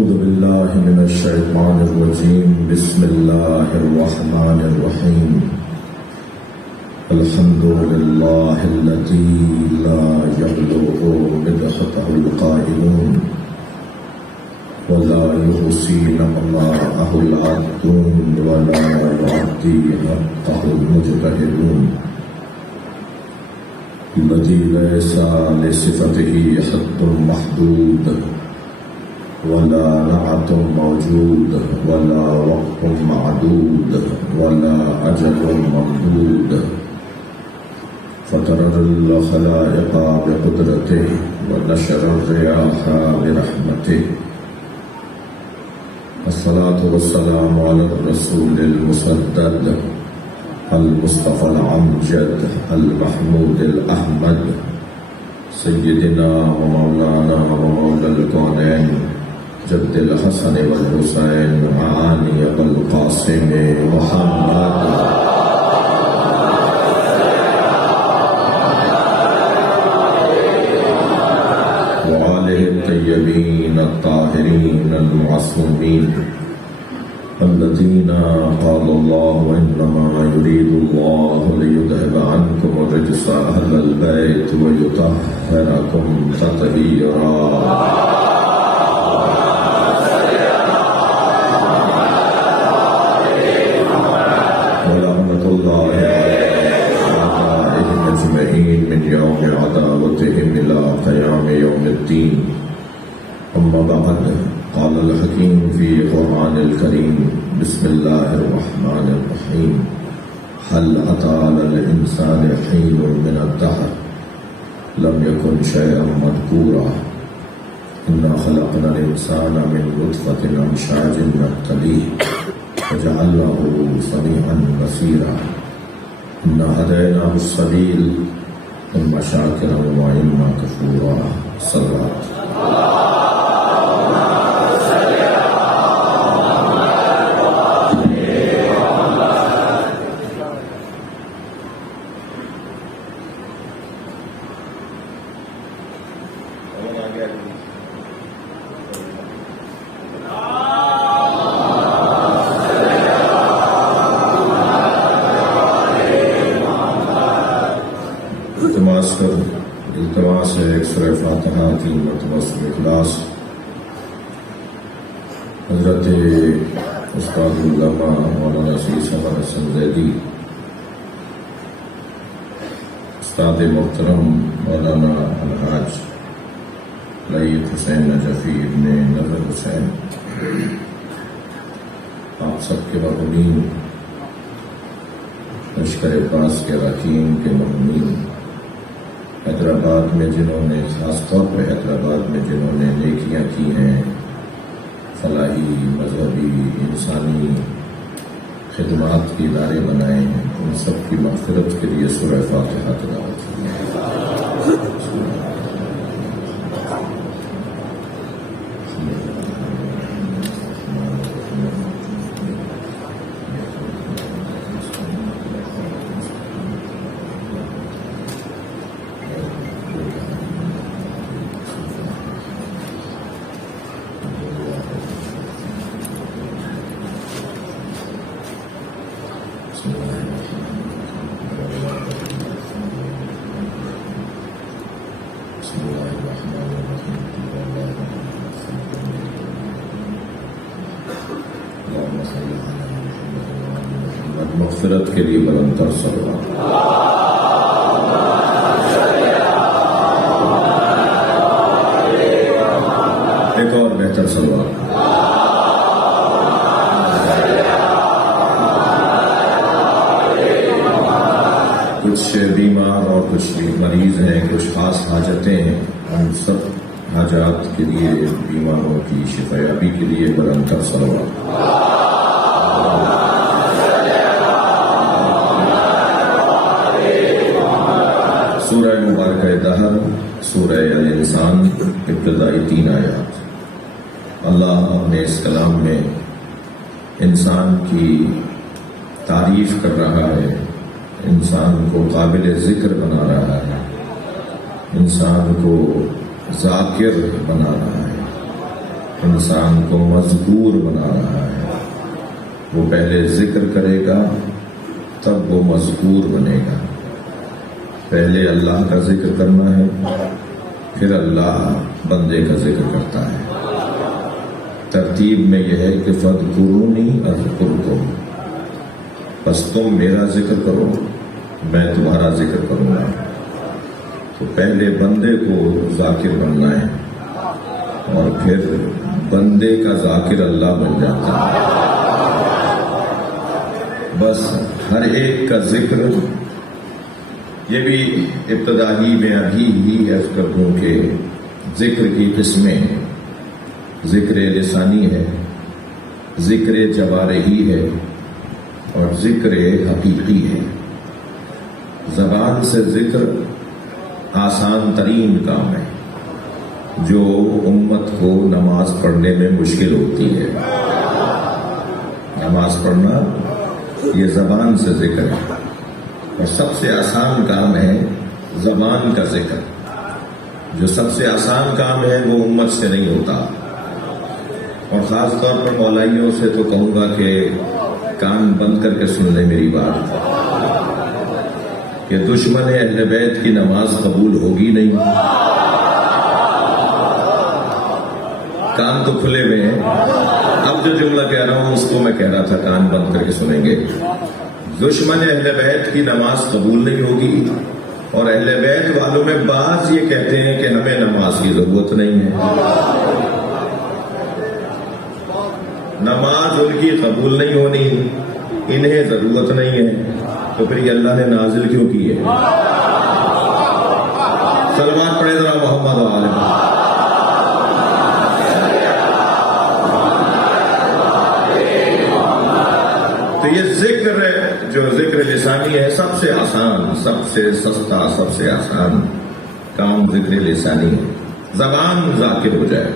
أعوذ بالله من الشيطان الرجيم. بسم الله الرحمن الرحيم. الحمد لله الذي لا يبلغ مدحته القائلون ولا يحصي نعماءه العادون ولا يعطي حقه المجتهدون. الذي ليس لصفته حد محدود ولا نعت موجود ولا وقت معدود ولا أجل ممدود. فطر الخلائق بقدرته ونشر الرياح برحمته. الصلاة والسلام على الرسول المسدد المصطفى الأمجد المحمود الأحمد سيدنا ومولانا ومولى الكونين جد الحسن والحسين وعلي والقاسم محمد وآله الطيبين الطاهرين المعصومين الذين قال الله إنما يريد الله ليذهب عنكم الرجس أهل البيت ويطهركم تطهيرا. ورحمة الله عليهم أجمعين من يوم عداوتهم إلى قيام يوم الدين. أما بعد، قال الحكيم في القرآن الكريم: بسم الله الرحمن الرحيم. هل أتى على الإنسان حين من الدهر لم يكن شيئا مذكورا. إنا خلقنا الإنسان من نطفة أمشاج نبتليه وجعلناه سميعا بصيرا. إنا هديناه السبيل إما شاكرا وإما كفورا. صلوات. التماس ہے ایک سورہ فاتحہ 3 مرتبہ سورہ اخلاص. حضرت استاد علامہ مولانا سید سمر حسن زیدی، استاد محترم مولانا الحاج لیث حسین نجفی ابن نظر حسین، آپ سب کے مرحومین، لشکر پاس کے اراکین کے مرحومین، حیدرآباد میں جنہوں نے، خاص طور پہ حیدرآباد میں جنہوں نے نیکیاں کی ہیں، فلاحی، مذہبی، انسانی خدمات کے ادارے بنائے ہیں، ان سب کی مغفرت کے لیے سورہ فاتحہ تلاوت فرمائیں. مغفرت کے لیے بلند تر صلوات. ایک اور بہتر صلوات. کچھ بیمار اور کچھ مریض ہیں، کچھ خاص حاجتیں ہیں، ہم سب حاجات کے لیے، بیماروں کی شفایابی کے لیے بلند تر صلوات. سورہ مبارکہ دہر، سورہ الانسان، ابتدائی 3 آیات. اللہ اپنے اس کلام میں انسان کی تعریف کر رہا ہے، انسان کو قابل ذکر بنا رہا ہے، انسان کو ذاکر بنا رہا ہے. انسان کو مذکور بنا رہا ہے. وہ پہلے ذکر کرے گا تب وہ مذکور بنے گا. پہلے اللہ کا ذکر کرنا ہے، پھر اللہ بندے کا ذکر کرتا ہے. ترتیب میں یہ ہے کہ فاذکرونی اذکرکم، بس تم میرا ذکر کرو میں تمہارا ذکر کروں گا. تو پہلے بندے کو ذاکر بننا ہے اور پھر بندے کا ذاکر اللہ بن جاتا ہے. بس ہر ایک کا ذکر، یہ بھی ابتدائی میں ابھی ہی عرض کر دوں کہ ذکر کی قسمیں ذکر لسانی ہے، ذکر جوارحی ہے اور ذکر حقیقی ہے. زبان سے ذکر آسان ترین کام ہے جو امت کو نماز پڑھنے میں مشکل ہوتی ہے. نماز پڑھنا یہ زبان سے ذکر ہے اور سب سے آسان کام ہے زبان کا ذکر. جو سب سے آسان کام ہے وہ امت سے نہیں ہوتا. اور خاص طور پر مولائیوں سے تو کہوں گا کہ کان بند کر کے سن لیں میری بات کہ دشمن اہل بیت کی نماز قبول ہوگی نہیں. کان تو کھلے ہوئے ہیں. اب جو جملہ کہہ رہا ہوں اس کو میں کہہ رہا تھا کان بند کر کے سنیں گے. دشمن اہل بیت کی نماز قبول نہیں ہوگی اور اہل بیت والوں میں بعض یہ کہتے ہیں کہ ہمیں نماز کی ضرورت نہیں ہے. نماز ان کی قبول نہیں ہونی، انہیں ضرورت نہیں ہے، تو پھر یہ اللہ نے نازل کیوں کی ہے؟ صلوات پڑھے ذرا محمد و آل محمد. تو یہ ذکر جو ذکر لسانی ہے سب سے آسان، سب سے سستا، سب سے آسان کام ذکر لسانی ہے. زبان ذاکر ہو جائے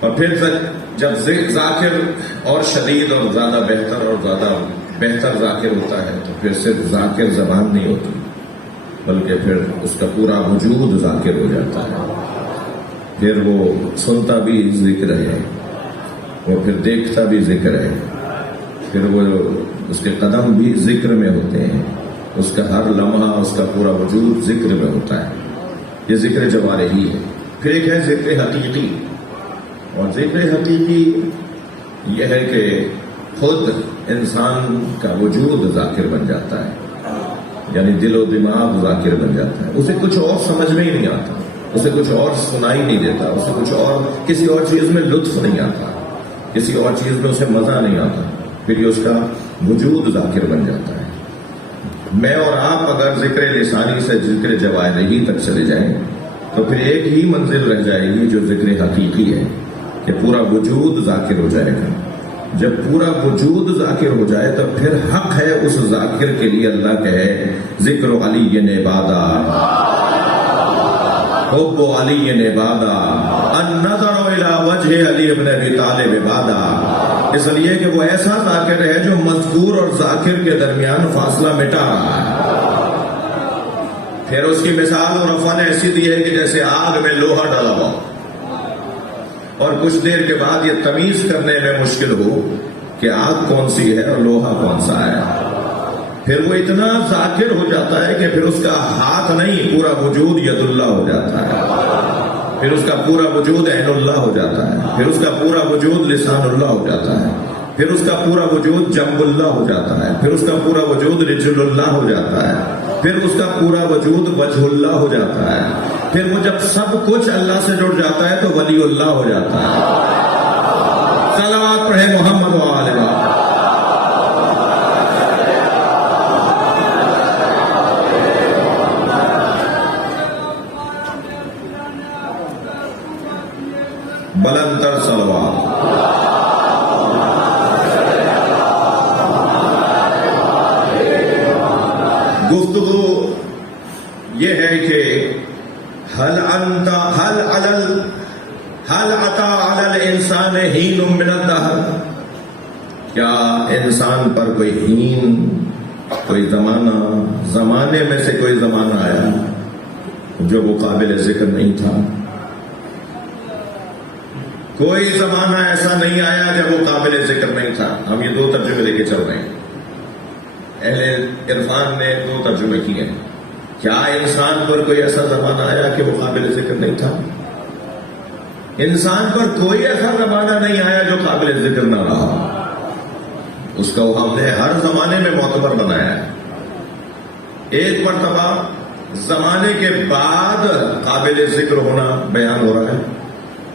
اور پھر جب ذاکر اور شدید اور زیادہ بہتر ذاکر ہوتا ہے تو پھر صرف ذاکر زبان نہیں ہوتی بلکہ پھر اس کا پورا وجود ذاکر ہو جاتا ہے. پھر وہ سنتا بھی ذکر ہے، وہ پھر دیکھتا بھی ذکر ہے، پھر وہ اس کے قدم بھی ذکر میں ہوتے ہیں، اس کا ہر لمحہ اس کا پورا وجود ذکر میں ہوتا ہے. یہ ذکر جوارحی ہے. پھر ایک ہے ذکر حقیقی، اور ذکر حقیقی یہ ہے کہ خود انسان کا وجود ذاکر بن جاتا ہے، یعنی دل و دماغ ذاکر بن جاتا ہے. اسے کچھ اور سمجھ میں ہی نہیں آتا، اسے کچھ اور سنائی نہیں دیتا، اسے کچھ اور کسی اور چیز میں لطف نہیں آتا، کسی اور چیز میں اسے مزہ نہیں آتا. پھر یہ اس کا وجود ذاکر بن جاتا ہے. میں اور آپ اگر ذکر لسانی سے ذکر جوارحی تک چلے جائیں تو پھر ایک ہی منزل رہ جائے گی جو ذکر حقیقی ہے کہ پورا وجود ذاکر ہو جائے گا. جب پورا وجود ذاکر ہو جائے تو پھر حق ہے اس ذاکر کے لیے اللہ کہے ذکر علی نبادا، حب علی نبادا، النظر الی وجہ علی ابن ابی طالب عبادہ. اس لیے کہ وہ ایسا ذاکر ہے جو مذکور اور ذاکر کے درمیان فاصلہ مٹا رہا ہے. پھر اس کی مثال اور افن ایسی دی ہے کہ جیسے آگ میں لوہا ڈالا ہوا اور کچھ دیر کے بعد یہ تمیز کرنے میں مشکل ہو کہ آگ کون سی ہے اور لوہا کون سا ہے. پھر وہ اتنا ذاکر ہو جاتا ہے کہ پھر اس کا ہاتھ نہیں پورا وجود ید اللہ ہو جاتا ہے، پھر اس کا پورا وجود عین اللہ ہو جاتا ہے، پھر اس کا پورا وجود لسان اللہ ہو جاتا ہے، پھر اس کا پورا وجود جنب اللہ ہو جاتا ہے، پھر اس کا پورا وجود رجل اللہ ہو جاتا ہے، پھر اس کا پورا وجود وجہ اللہ ہو جاتا ہے. پھر وہ جب سب کچھ اللہ سے جڑ جاتا ہے تو ولی اللہ ہو جاتا ہے. صلوات پڑھے محمد و آل محمد. بلند تر صلوات. گفتگو یہ ہے کہ هل عطا علی الانسان حین من الدہر، کیا انسان پر کوئی حین، کوئی زمانے میں سے کوئی زمانہ آیا جو وہ قابل ذکر نہیں تھا؟ کوئی زمانہ ایسا نہیں آیا جب وہ قابل ذکر نہیں تھا. ہم یہ 2 ترجمے لے کے چل رہے ہیں. اہل عرفان نے 2 ترجمے کیے ہیں. کیا انسان پر کوئی ایسا زمانہ آیا کہ وہ قابل ذکر نہیں تھا؟ انسان پر کوئی ایسا زمانہ نہیں آیا جو قابل ذکر نہ رہا. اس کو ہم نے ہر زمانے میں معتبر بنایا ہے. ایک مرتبہ زمانے کے بعد قابل ذکر ہونا بیان ہو رہا ہے،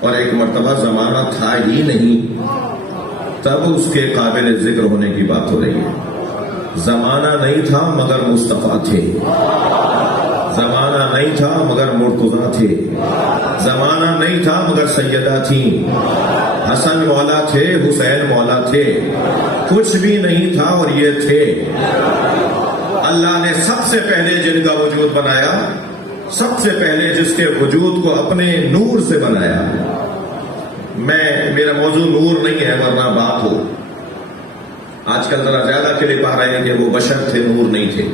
اور ایک مرتبہ زمانہ تھا ہی نہیں تب اس کے قابل ذکر ہونے کی بات ہو رہی ہے. زمانہ نہیں تھا مگر مصطفیٰ تھے، زمانہ نہیں تھا مگر مرتضیٰ تھے، زمانہ نہیں تھا مگر سیدہ تھیں، حسن مولا تھے، حسین مولا تھے، کچھ بھی نہیں تھا اور یہ تھے. اللہ نے سب سے پہلے جن کا وجود بنایا، سب سے پہلے جس کے وجود کو اپنے نور سے بنایا. میرا موضوع نور نہیں ہے ورنہ بات ہو. آج کل ذرا زیادہ کلپ آ رہے ہیں کہ وہ بشر تھے، نور نہیں تھے.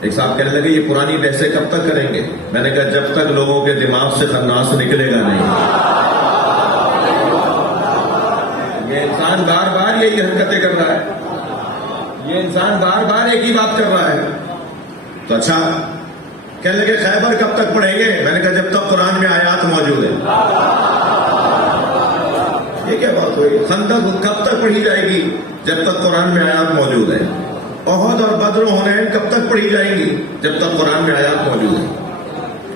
ایک صاحب کہنے لگے یہ پرانی بحثیں کب تک کریں گے؟ میں نے کہا جب تک لوگوں کے دماغ سے خناس نکلے گا نہیں. یہ انسان بار بار یہی حرکتیں کر رہا ہے، یہ انسان بار بار ایک ہی بات کر رہا ہے. تو اچھا کہنے لگے خیبر کب تک پڑھیں گے؟ میں نے کہا جب تک قرآن میں آیات موجود ہیں. یہ کیا بات ہوئی؟ خندق کب تک پڑھی جائے گی؟ جب تک قرآن میں آیات موجود ہیں. احد اور بدر و حنین کب تک پڑھی جائیں گی؟ جب تک قرآن میں آیات موجود ہیں.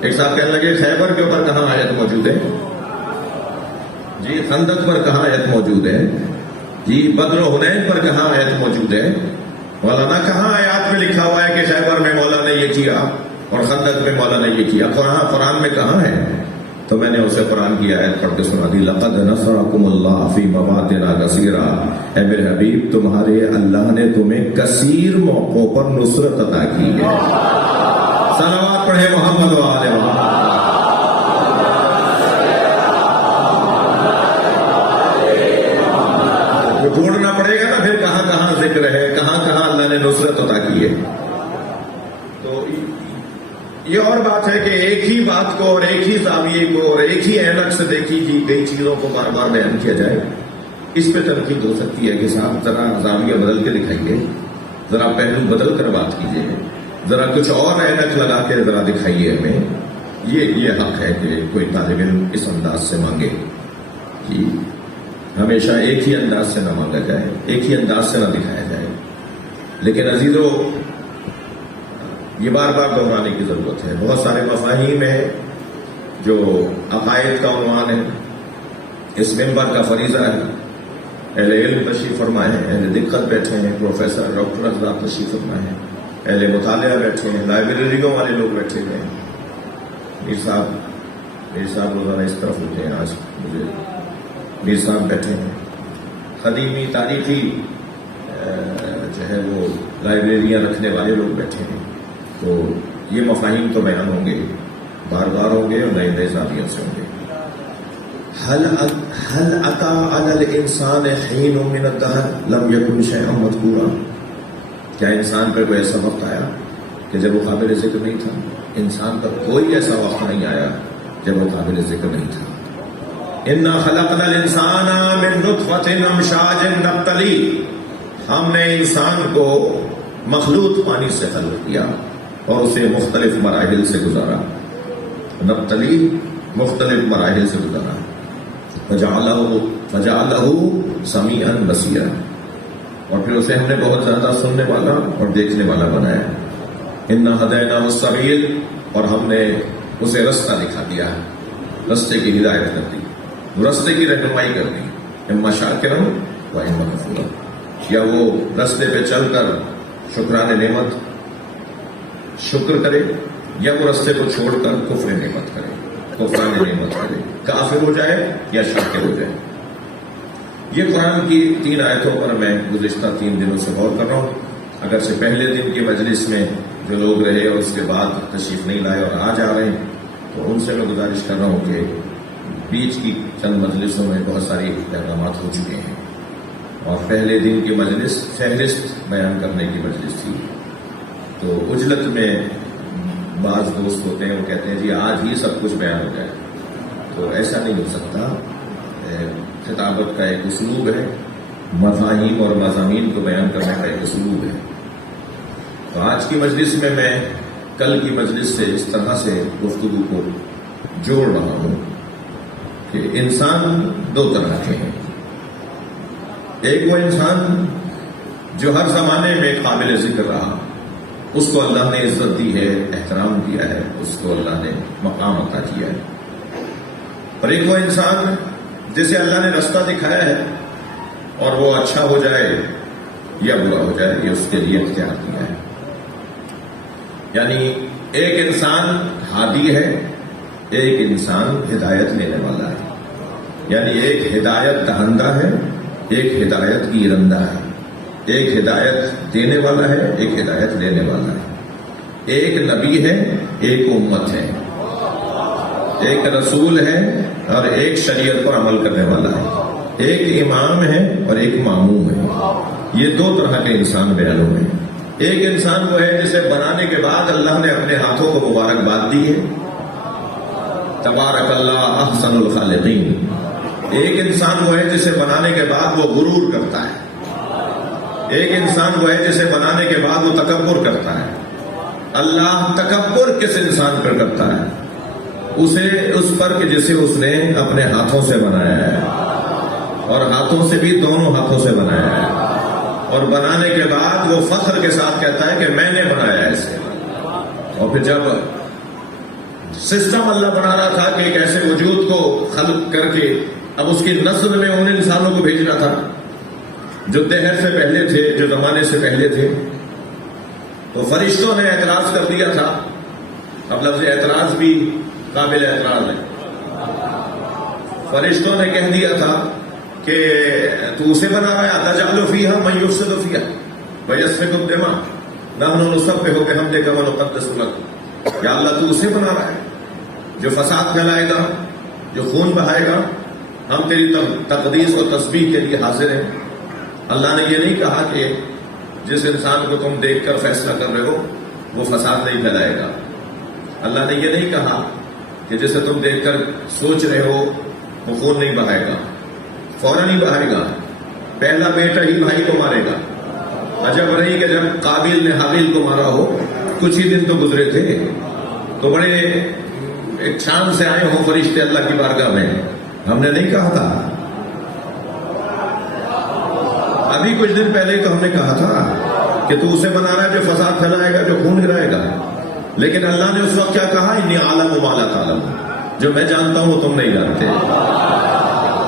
ایک صاحب کہنے لگے خیبر کے اوپر کہاں آیت موجود ہے؟ جی خندق پر کہاں آیت موجود ہے؟ جی بدر و حنین پر کہاں آیت موجود ہے؟ مولانا کہاں آیات میں لکھا ہوا ہے کہ خیبر میں مولا نے یہ کیا اور خندق میں مولا نے یہ کیا؟ قرآن میں کہاں ہے؟ تو میں نے اسے قرآن کی آیت پڑھ کے سنا دی. لقد نصرکم اللہ فی مواطن کثیرہ. اے میرے حبیب تمہارے اللہ نے تمہیں کثیر موقعوں پر نصرت عطا کی ہے. صلوات پڑھے محمد و آل محمد. ڈھونڈنا پڑے گا نا پھر کہاں کہاں ذکر ہے، کہاں کہاں اللہ نے نصرت عطا کی ہے. تو یہ اور بات ہے کہ ایک ہی بات کو اور ایک ہی زاویے کو اور ایک ہی اینک سے دیکھی گئی چیزوں کو بار بار بیان کیا جائے. اس پہ تنقید ہو سکتی ہے کہ صاحب ذرا زاویہ بدل کے دکھائیے، ذرا پہلو بدل کر بات کیجیے، ذرا کچھ اور اینک لگا کے ذرا دکھائیے ہمیں. یہ حق ہے کہ کوئی طالب علم اس انداز سے مانگے کہ ہمیشہ ایک ہی انداز سے نہ مانگا جائے، ایک ہی انداز سے نہ دکھایا جائے. لیکن عزیزو یہ بار بار دہرانے کی ضرورت ہے. بہت سارے مفاہیم ہیں جو عقائد کا عنوان ہے، اس ممبر کا فریضہ ہے. اہل علم تشریف فرمائے ہیں، اہل دقت بیٹھے ہیں، پروفیسر ڈاکٹر افضل تشریف فرمائے ہیں، اہل مطالعہ بیٹھے ہیں، لائبریریوں والے لوگ بیٹھے ہوئے ہیں. میر صاحب روزانہ اس طرف ہوتے ہیں. آج مجھے میر صاحب بیٹھے ہیں. قدیمی تاریخی جو ہے وہ لائبریریاں رکھنے والے لوگ بیٹھے ہیں. تو یہ مفاہیم تو بیان ہوں گے، بار بار ہوں گے اور نئے نئے زاویوں سے ہوں گے. هل أتى على الإنسان حين من الدهر لم يكن شيئا مذكورا. کیا انسان پر کوئی ایسا وقت آیا کہ جب وہ قابل ذکر نہیں تھا؟ انسان پر کوئی ایسا وقت نہیں آیا جب وہ قابل ذکر نہیں تھا. انا خلقنا الانسان من نطفة امشاج نبتلی. ہم نے انسان کو مخلوط پانی سے خلق کیا اور اسے مختلف مراحل سے گزارا. نبتلی مختلف مراحل سے گزارا. فجعلہ سمیعا بصیرا. اور پھر اسے ہم نے بہت زیادہ سننے والا اور دیکھنے والا بنایا. انا ہدیناہ السبیل. اور ہم نے اسے رستہ دکھا دیا، رستے کی ہدایت کر دی، رستے کی رہنمائی کر دی. اما شاکرا و اما کفورا. یا وہ رستے پہ چل کر شکران نعمت شکر کرے، یا وہ رستے کو چھوڑ کر کفر نعمت کرے، کفران نعمت کرے، کافر ہو جائے یا شاکر ہو جائے. یہ قرآن کی 3 آیتوں پر میں گزشتہ 3 دنوں سے غور کر رہا ہوں. اگرچہ پہلے دن کی مجلس میں جو لوگ رہے اور اس کے بعد تشریف نہیں لائے اور آج آ رہے ہیں، تو ان سے میں گزارش کر رہا ہوں کہ بیچ کی چند مجلسوں میں بہت ساری پیغامات ہو چکے ہیں، اور پہلے دن کی مجلس فہرست بیان کرنے کی مجلس تھی. تو عجلت میں بعض دوست ہوتے ہیں، وہ کہتے ہیں جی آج ہی سب کچھ بیان ہو جائے. تو ایسا نہیں ہو سکتا. خطابت کا ایک اسلوب ہے، مفاہیم اور مضامین کو بیان کرنے کا ایک اسلوب ہے۔ تو آج کی مجلس میں کل کی مجلس سے اس طرح سے گفتگو کو جوڑ رہا ہوں کہ انسان دو طرح کے ہیں۔ ایک وہ انسان جو ہر زمانے میں قابل ذکر رہا، اس کو اللہ نے عزت دی ہے، احترام دیا ہے، اس کو اللہ نے مقام عطا کیا ہے۔ اور ایک وہ انسان جسے اللہ نے رستہ دکھایا ہے اور وہ اچھا ہو جائے یا برا ہو جائے یہ اس کے لیے اختیار کیا ہے۔ یعنی ایک انسان ہادی ہے، ایک انسان ہدایت لینے والا ہے۔ یعنی ایک ہدایت دہندہ ہے، ایک ہدایت گیرندہ ہے، ایک ہدایت دینے والا ہے، ایک ہدایت لینے والا ہے۔ ایک نبی ہے، ایک امت ہے، ایک رسول ہے اور ایک شریعت پر عمل کرنے والا ہے، ایک امام ہے اور ایک ماموم ہے۔ یہ دو طرح کے انسان بیان ہوئے ہیں۔ ایک انسان وہ ہے جسے بنانے کے بعد اللہ نے اپنے ہاتھوں کو مبارکباد دی ہے، تبارک اللہ احسن الخالقین۔ ایک انسان وہ ہے جسے بنانے کے بعد وہ غرور کرتا ہے، ایک انسان وہ ہے جسے بنانے کے بعد وہ تکبر کرتا ہے۔ اللہ تکبر کس انسان پر کرتا ہے؟ اسے اس پر کہ جسے اس نے اپنے ہاتھوں سے بنایا ہے، اور ہاتھوں سے بھی دونوں ہاتھوں سے بنایا ہے، اور بنانے کے بعد وہ فخر کے ساتھ کہتا ہے کہ میں نے بنایا ہے اسے۔ اور پھر جب سسٹم اللہ بنا رہا تھا کہ ایک ایسے وجود کو خلق کر کے اب اس کی نسل میں ان انسانوں کو بھیج رہا تھا جو دہر سے پہلے تھے، جو زمانے سے پہلے تھے، تو فرشتوں نے اعتراض کر دیا تھا۔ اب لفظ اعتراض بھی قابل اعتراض ہے۔ فرشتوں نے کہہ دیا تھا کہ تو اسے بنا رہا ہے، اتجعل فیہا من یفسد فیہا ویسفک الدماء نحن نسبح بحمدک ونقدس لک۔ یا اللہ تو اسے بنا رہا ہے جو فساد پھیلائے گا، جو خون بہائے گا۔ ہم تیری تقدیس و تسبیح کے لیے حاضر ہیں۔ اللہ نے یہ نہیں کہا کہ جس انسان کو تم دیکھ کر فیصلہ کر رہے ہو وہ فساد نہیں پھیلائے گا۔ اللہ نے یہ نہیں کہا کہ جسے تم دیکھ کر سوچ رہے ہو وہ خون نہیں بہائے گا، فوراً ہی بہائے گا، پہلا بیٹا ہی بھائی کو مارے گا۔ عجب نہیں کہ جب قابیل نے حابیل کو مارا ہو، کچھ ہی دن تو گزرے تھے، تو بڑے ایک شان سے آئے ہوں فرشتے اللہ کی بارگاہ میں۔ ہم نے نہیں کہا تھا، ابھی کچھ دن پہلے تو ہم نے کہا تھا کہ تو اسے بنا رہا ہے جو فساد پھیلائے گا، جو خون گرائے گا۔ لیکن اللہ نے اس وقت کیا کہا؟ انی اعلم ما لا تعلم، جو میں جانتا ہوں وہ تم نہیں جانتے۔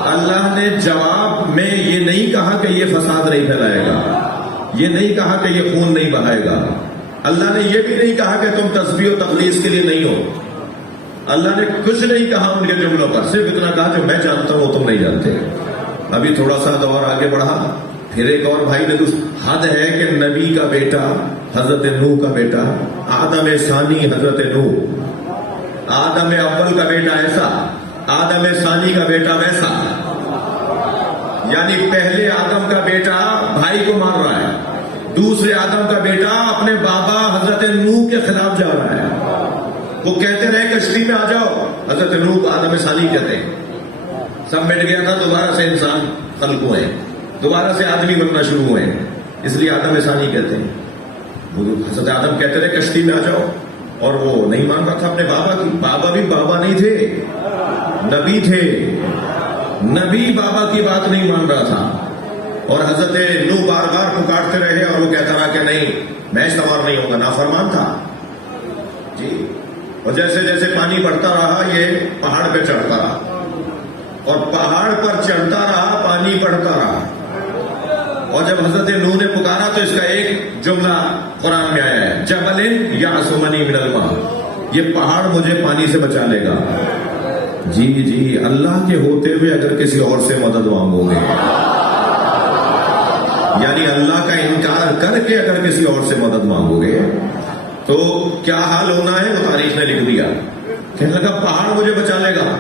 اللہ نے جواب میں یہ نہیں کہا کہ یہ فساد نہیں پھیلائے گا، یہ نہیں کہا کہ یہ خون نہیں بہائے گا۔ اللہ نے یہ بھی نہیں کہا کہ تم تسبیح و تقدیس کے لیے نہیں ہو۔ اللہ نے کچھ نہیں کہا ان کے جملوں پر، صرف اتنا کہا جو میں جانتا ہوں وہ تم نہیں جانتے۔ ابھی تھوڑا سا دور آگے بڑھا، پھر ایک اور بھائی نے حد ہے کہ نبی کا بیٹا حضرت نوح کا بیٹا، آدم ثانی حضرت نوح، آدم اول کا بیٹا ایسا، آدم ثانی کا بیٹا ویسا۔ یعنی پہلے آدم کا بیٹا بھائی کو مار رہا ہے، دوسرے آدم کا بیٹا اپنے بابا حضرت نوح کے خلاف جا رہا ہے۔ وہ کہتے رہے کشتی میں آ جاؤ، حضرت نوح کو آدم ثانی کہتے ہیں۔ سب مٹ گیا تھا، دوبارہ سے انسان خلق ہوئے، دوبارہ سے آدمی بننا شروع ہوئے، اس لیے آدم ثانی کہتے ہیں۔ حضرت آدم کہتے رہے کشتی میں آ جاؤ، اور وہ نہیں مان رہا تھا اپنے بابا کی۔ بابا بھی بابا نہیں تھے، نبی تھے، نبی بابا کی بات نہیں مان رہا تھا۔ اور حضرت نوح بار بار پکارتے رہے اور وہ کہتا رہا کہ نہیں میں سوار نہیں ہوگا، نافرمان تھا جی۔ اور جیسے جیسے پانی بڑھتا رہا یہ پہاڑ پہ چڑھتا رہا، اور پہاڑ پر چڑھتا رہا، پانی بڑھتا رہا۔ اور جب حضرت نوح نے پکارا تو اس کا ایک جملہ قرآن میں آیا ہے، جبل یعصمنی من الماء، یہ پہاڑ مجھے پانی سے بچا لے گا۔ جی جی، اللہ کے ہوتے ہوئے اگر کسی اور سے مدد مانگو گے، یعنی اللہ کا انکار کر کے اگر کسی اور سے مدد مانگو گے تو کیا حال ہونا ہے وہ تاریخ نے لکھ دیا۔ کہنے لگا پہاڑ مجھے بچا لے گا،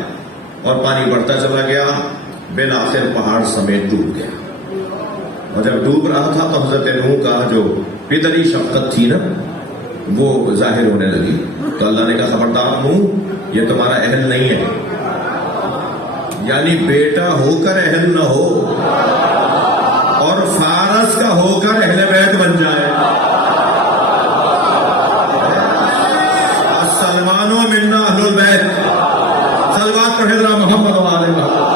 اور پانی بڑھتا چلا گیا، بالآخر پہاڑ سمیت ڈوب گیا۔ اور جب ڈوب رہا تھا تو حضرت نوح کا جو پدری شفقت تھی نا وہ ظاہر ہونے لگی۔ تو اللہ نے کہا خبردار نوح، یہ تمہارا اہل نہیں ہے، یعنی بیٹا ہو کر اہل نہ ہو اور فارس کا ہو کر اہل بیت بن جائے. سلمانوں منا اہل البیت. صلوات پڑھے ذرا محمد و آل محمد.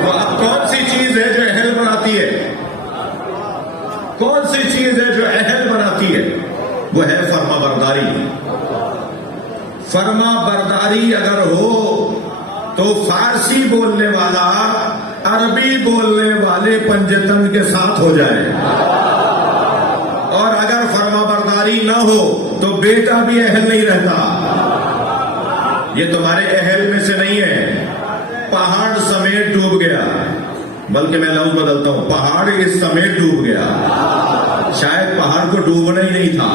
تو اب کون سی چیز ہے جو اہل بناتی ہے؟ کون سی چیز ہے جو اہل بناتی ہے؟ وہ ہے فرما برداری. فرما برداری اگر ہو تو فارسی بولنے والا عربی بولنے والے پنجتن کے ساتھ ہو جائے، اور اگر فرما برداری نہ ہو تو بیٹا بھی اہل نہیں رہتا. یہ تمہارے اہل میں سے نہیں ہے. پہاڑ سمیت ڈوب گیا، بلکہ میں لفظ بدلتا ہوں، پہاڑ اس سمیت ڈوب گیا. شاید پہاڑ کو ڈوبنا ہی نہیں تھا،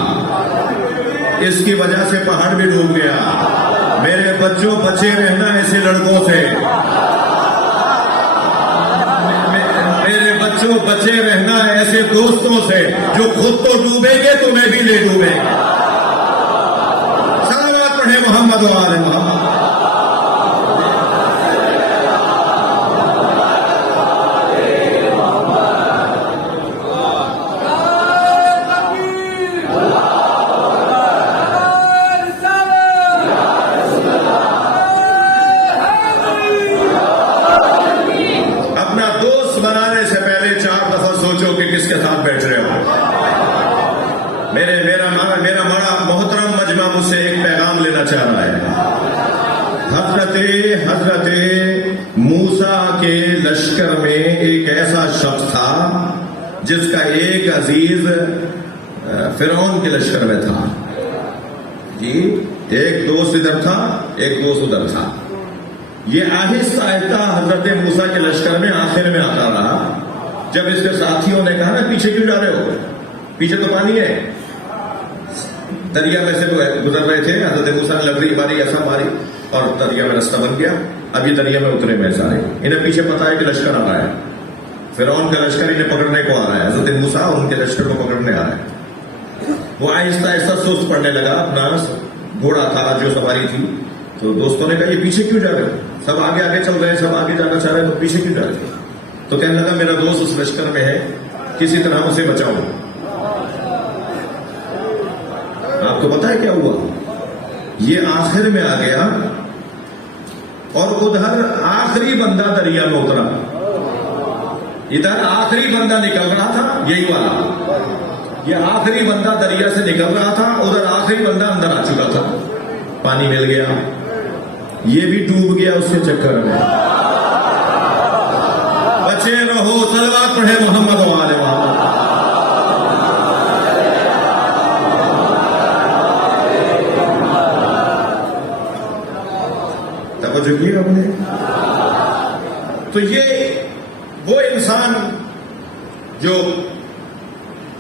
اس کی وجہ سے پہاڑ بھی ڈوب گیا. میرے بچوں بچے رہنا ایسے لڑکوں سے، میرے بچوں بچے رہنا ایسے دوستوں سے جو خود تو ڈوبیں گے تمہیں بھی لے ڈوبیں گے. صلوات پڑھے محمد و آل محمد. حضرت موسیٰ کے لشکر میں ایک ایسا شخص تھا جس کا ایک عزیز فرعون کے لشکر میں تھا. جی ایک دوست ادھر تھا، ایک دوست ادھر تھا. یہ آہستہ آہستہ حضرت موسیٰ کے لشکر میں آخر میں آتا رہا. جب اس کے ساتھیوں نے کہا نا پیچھے کیوں جا رہے ہو، پیچھے تو پانی ہے. دریا میں سے گزر رہے تھے، حضرت موسیٰ نے لکڑی ماری، ایسا ماری اور دریا میں رستہ بن گیا. اب یہ دریا میں اترے میں سارے، انہیں پیچھے پتا ہے کہ لشکر آ رہا ہے، فرعون کا لشکر انہیں پکڑنے کو آ رہا ہے. حضرت موسیٰ ان کے لشکر کو پکڑنے آ رہا ہے. وہ آہستہ آہستہ سست پڑنے لگا. اپنا گھوڑا تھا جو سواری تھی، تو دوستوں نے کہا یہ پیچھے کیوں جا رہے ہو، سب آگے آگے چل رہے ہیں، سب آگے جانا چاہ رہے ہیں، تو پیچھے کیوں جا رہے ہیں؟ تو کہنے لگا میرا دوست اس لشکر میں ہے، کسی طرح اسے بچاؤ. آپ کو پتا ہے کیا ہوا؟ یہ آخر میں آ گیا اور ادھر آخری بندہ دریا میں اترا. ادھر آخری بندہ نکل رہا تھا، یہی والا، یہ آخری بندہ دریا سے نکل رہا تھا، ادھر آخری بندہ اندر آ چکا تھا. پانی مل گیا، یہ بھی ڈوب گیا اس کے چکر میں. بچے رہو. صلوات پڑھے محمد و آل محمد. توجہ کی ہم نے. تو یہ وہ انسان جو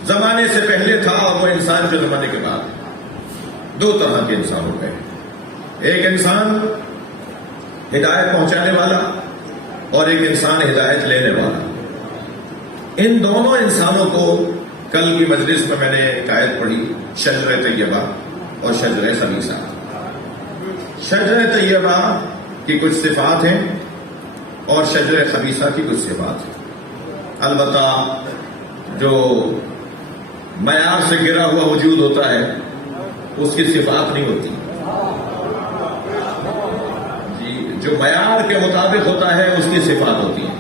زمانے سے پہلے تھا اور وہ انسان جو زمانے کے بعد. دو طرح کے انسان ہو گئے. ایک انسان ہدایت پہنچانے والا اور ایک انسان ہدایت لینے والا. ان دونوں انسانوں کو کل کی مجلس میں نے ایک آیت پڑھی، شجرہ طیبہ اور شجرہ خبیثہ. شجرہ طیبہ کی کچھ صفات ہیں اور شجرہ خبیثہ کی کچھ صفات ہیں. البتہ جو معیار سے گرا ہوا وجود ہوتا ہے اس کی صفات نہیں ہوتی. جو معیار کے مطابق ہوتا ہے اس کی صفات ہوتی ہیں.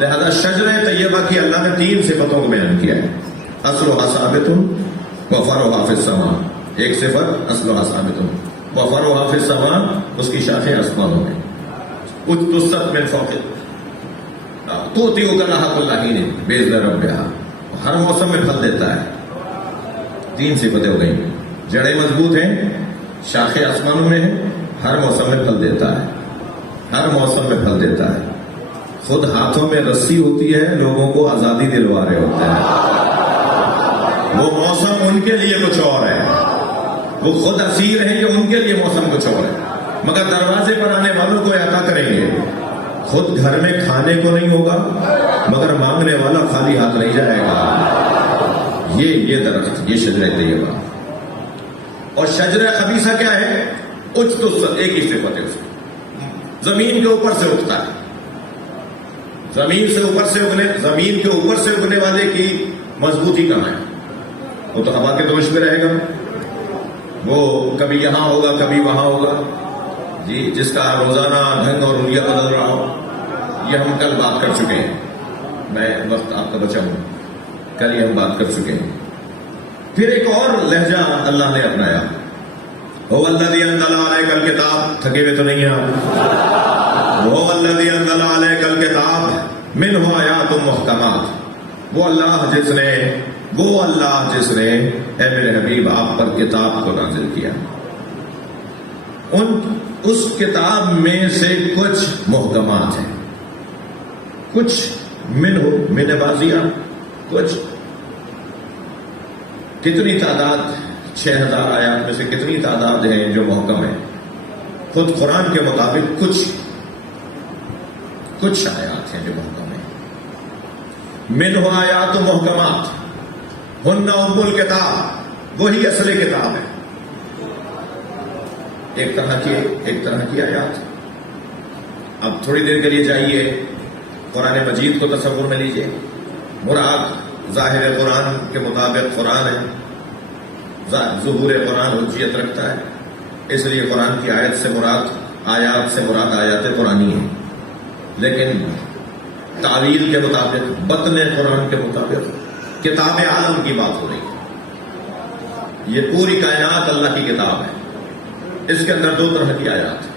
لہذا شجرہ طیبہ کی اللہ نے 3 صفتوں کو بیان کیا ہے. اصلها ثابت وفرعها فی السماء. ایک صفت اصلها ثابت وفرعها فی السماء، اس کی شاخیں آسمانوں میں. اجتثت من فوق تؤتی اکلہا کل حین باذن ربہا، ہر موسم میں پھل دیتا ہے. 3 صفتیں ہو گئی. جڑیں مضبوط ہیں، شاخیں آسمانوں میں ہیں، ہر موسم میں پھل دیتا ہے. ہر موسم میں پھل دیتا ہے. خود ہاتھوں میں رسی ہوتی ہے، لوگوں کو آزادی دلوا رہے ہوتے ہیں. وہ موسم ان کے لیے کچھ اور ہے، وہ خود اسیر ہیں کہ ان کے لیے موسم کچھ اور ہے، مگر دروازے پر آنے والوں کو عطا کریں گے. خود گھر میں کھانے کو نہیں ہوگا مگر مانگنے والا خالی ہاتھ نہیں جائے گا. یہ درخت، یہ شجرہ طیبہ. اور شجرہ خبیثہ کیا ہے؟ اجتثت، ایک ہی صفت ہے اس کی، زمین کے اوپر سے اگتا ہے، زمین کے اوپر سے اگنے والے کی مضبوطی کہاں ہے؟ وہ تو ہوا کے دوش میں رہے گا، وہ کبھی یہاں ہوگا کبھی وہاں ہوگا، جی، جس کا روزانہ ڈھنگ اور رویہ بدل رہا ہو، یہ ہم کل بات کر چکے ہیں، میں وقت آپ کا بچا ہوں، کل یہ ہم بات کر چکے ہیں۔ پھر ایک اور لہجہ اللہ نے اپنایا، هو الذی انزل علیک الکتاب، تھکے ہوئے تو نہیں ہیں آپ؟ هو الذی انزل علیک الکتاب منہ آیات محکمات، وہ اللہ جس نے اے میرے حبیب آپ پر کتاب کو نازل کیا، اس کتاب میں سے کچھ محکمات ہیں، کچھ من بازیاں، کچھ کتنی تعداد، 6000 آیات میں سے کتنی تعداد ہیں جو محکم ہیں؟ خود قرآن کے مطابق کچھ آیات ہیں جو محکم ہیں۔ منہ آیات و محکمات ہن ام الکتاب، وہی اصل کتاب ہے، ایک طرح کی آیات۔ اب تھوڑی دیر کے لیے جائیے قرآن مجید کو تصور میں لیجئے، مراد ظاہر قرآن کے مطابق قرآن ہے، ظہور قرآن حجیت رکھتا ہے، اس لیے قرآن کی آیات سے مراد آیات قرآنی ہیں، لیکن تعویل کے مطابق، بطن قرآن کے مطابق کتاب عالم کی بات ہو رہی ہے۔ یہ پوری کائنات اللہ کی کتاب ہے، اس کے اندر 2 طرح کی آیات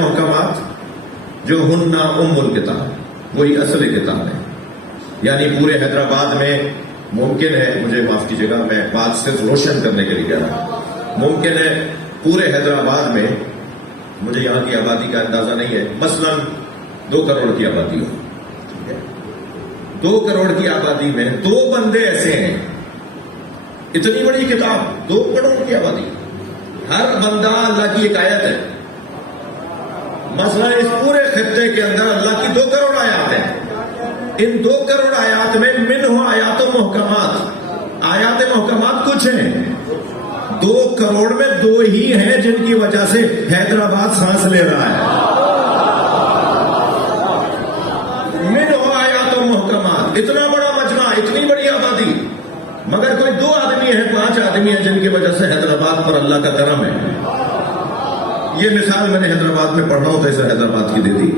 محکمات جو ہن ام الکتاب، وہی اصل کتاب ہے، یعنی پورے حیدرآباد میں ممکن ہے، مجھے معاف کیجیے گا، میں بات صرف روشن کرنے کے لیے کہہ رہا ہوں، ممکن ہے پورے حیدرآباد میں، مجھے یہاں کی آبادی کا اندازہ نہیں ہے، مثلا 2 کروڑ کی آبادی ہو، 2 کروڑ کی آبادی میں 2 بندے ایسے ہیں، اتنی بڑی کتاب، 2 کروڑ کی آبادی، ہر بندہ اللہ کی ایک آیت ہے۔ مثلا اس پورے خطے کے اندر اللہ کی 2 کروڑ آیات ہیں، ان 2 کروڑ آیات میں منہ آیات و محکمات، آیات محکمات کچھ ہیں، 2 کروڑ میں 2 ہی ہیں جن کی وجہ سے حیدرآباد سانس لے رہا ہے۔ منہ آیات و محکمات، اتنا بڑا مجمع، اتنی بڑی آبادی، مگر کوئی 2 آدمی ہیں، 5 آدمی ہیں جن کی وجہ سے حیدرآباد پر اللہ کا کرم ہے۔ یہ مثال میں نے حیدرآباد میں پڑھا ہوں تو اسے حیدرآباد کی دے دی،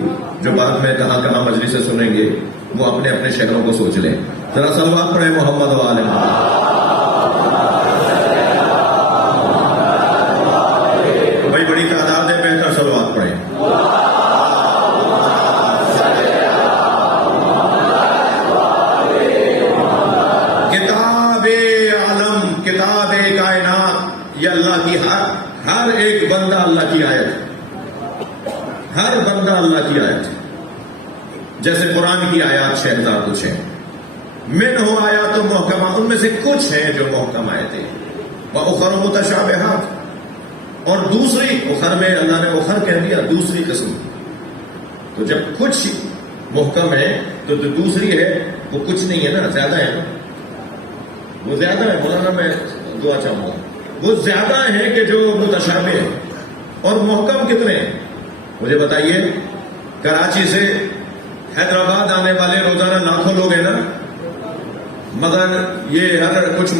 جو بعد میں کہاں مجلس سے سنیں گے وہ اپنے اپنے شہروں کو سوچ لیں۔ ذرا صلوات پڑھیں محمد و آل محمد۔ بھائی بڑی تعداد ہے، بہتر صلوات پڑھیں۔ کتاب عالم، کتاب کائنات، یہ اللہ کی ہر ایک بندہ اللہ کی آیت ہے، ہر بندہ اللہ کی آیت ہے۔ جیسے قرآن کی آیات 6000 کچھ ہیں، منہ آیات و محکمات، ان میں سے کچھ ہیں جو محکم آیتیں، وَأُخَرُ مُتَشَابِهَاتٌ، اور دوسری، اخر میں اللہ نے اخر کہہ دیا، دوسری قسم، تو جب کچھ محکم ہے تو جو دوسری ہے وہ کچھ نہیں ہے نا، زیادہ ہے نا، وہ زیادہ ہے۔ مولانا میں دعا چاہوں گا، وہ زیادہ ہے کہ جو متشابہ ہے، اور محکم کتنے ہیں مجھے بتائیے؟ کراچی سے حیدرآباد آنے والے روزانہ لاکھوں لوگ ہیں نا، مگر یہ ہر کچھ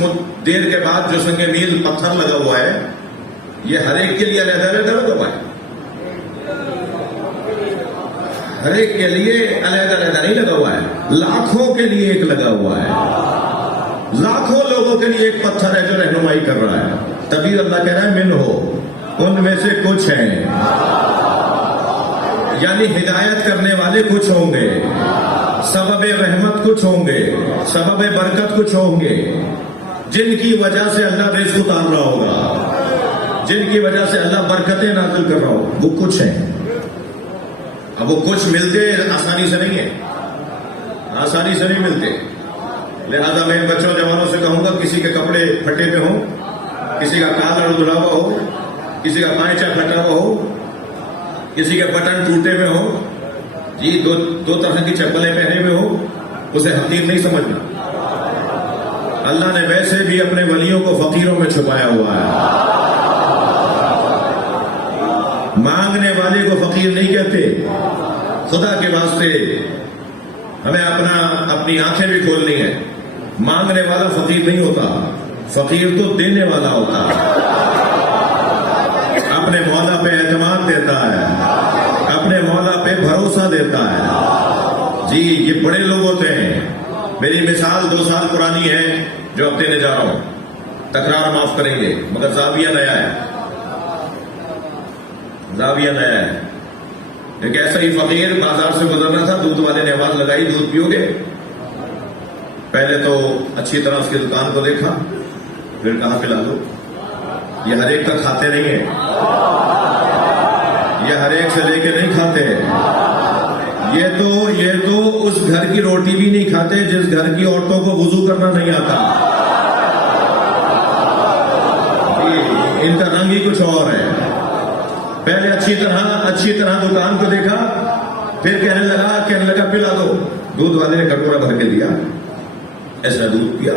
دیر کے بعد جو سنگ میل پتھر لگا ہوا ہے، یہ ہر ایک کے لیے علیحدہ علیحدہ لگا ہوا ہے، ہر ایک کے لیے علیحدہ علیحدہ نہیں لگا ہوا ہے، لاکھوں کے لیے ایک لگا ہوا ہے، لاکھوں لوگوں کے لیے ایک پتھر ہے جو رہنمائی کر رہا ہے۔ تبھی اللہ کہہ رہا ہے من ہو، ان میں سے کچھ ہیں، یعنی ہدایت کرنے والے کچھ ہوں گے، سبب رحمت کچھ ہوں گے، سبب برکت کچھ ہوں گے، جن کی وجہ سے اللہ رزق اتار رہا ہوگا، جن کی وجہ سے اللہ برکتیں نازل کر رہا ہوگا، وہ کچھ ہیں۔ اب وہ کچھ ملتے آسانی سے نہیں ہے، آسانی سے نہیں ملتے، لہذا میں بچوں جوانوں سے کہوں گا کسی کے کپڑے پھٹے پہ ہوں، کسی کا کالر ادھڑا ہوا ہو، کسی کا پائچہ پھٹا ہوا ہو، کسی کے بٹن ٹوٹے ہوئے ہو، جی 2 طرح کی چپلیں پہنے ہوئے ہو، اسے حقیر نہیں سمجھنا، اللہ نے ویسے بھی اپنے ولیوں کو فقیروں میں چھپایا ہوا ہے. مانگنے والے کو فقیر نہیں کہتے. خدا کے واسطے ہمیں اپنی آنکھیں بھی کھولنی ہے. مانگنے والا فقیر نہیں ہوتا، فقیر تو دینے والا ہوتا ہے. اپنے مولا پہ اعتماد دیتا ہے، اپنے مولا پہ بھروسہ دیتا ہے. جی یہ بڑے لوگ ہوتے ہیں. میری مثال 2 سال پرانی ہے جو اب دینے جا رہا ہوں. تکرار معاف کریں گے مگر زاویہ نیا ہے. زاویہ نیا ہے. ایک ایسا ہی فقیر بازار سے گزرنا تھا، دودھ والے نے آواز لگائی دودھ پیو گے؟ پہلے تو اچھی طرح اس کی دکان کو دیکھا، پھر کہا پلا دو. یہ ہر ایک کا کھاتے نہیں ہے، یہ ہر ایک سے لے کے نہیں کھاتے. یہ تو اس گھر کی روٹی بھی نہیں کھاتے جس گھر کی عورتوں کو وضو کرنا نہیں آتا. ان کا رنگ ہی کچھ اور ہے. پہلے اچھی طرح دکان کو دیکھا، پھر کہنے لگا پلا دو. دودھ والے نے کٹورا بھر کے دیا، ایسا دودھ پیا.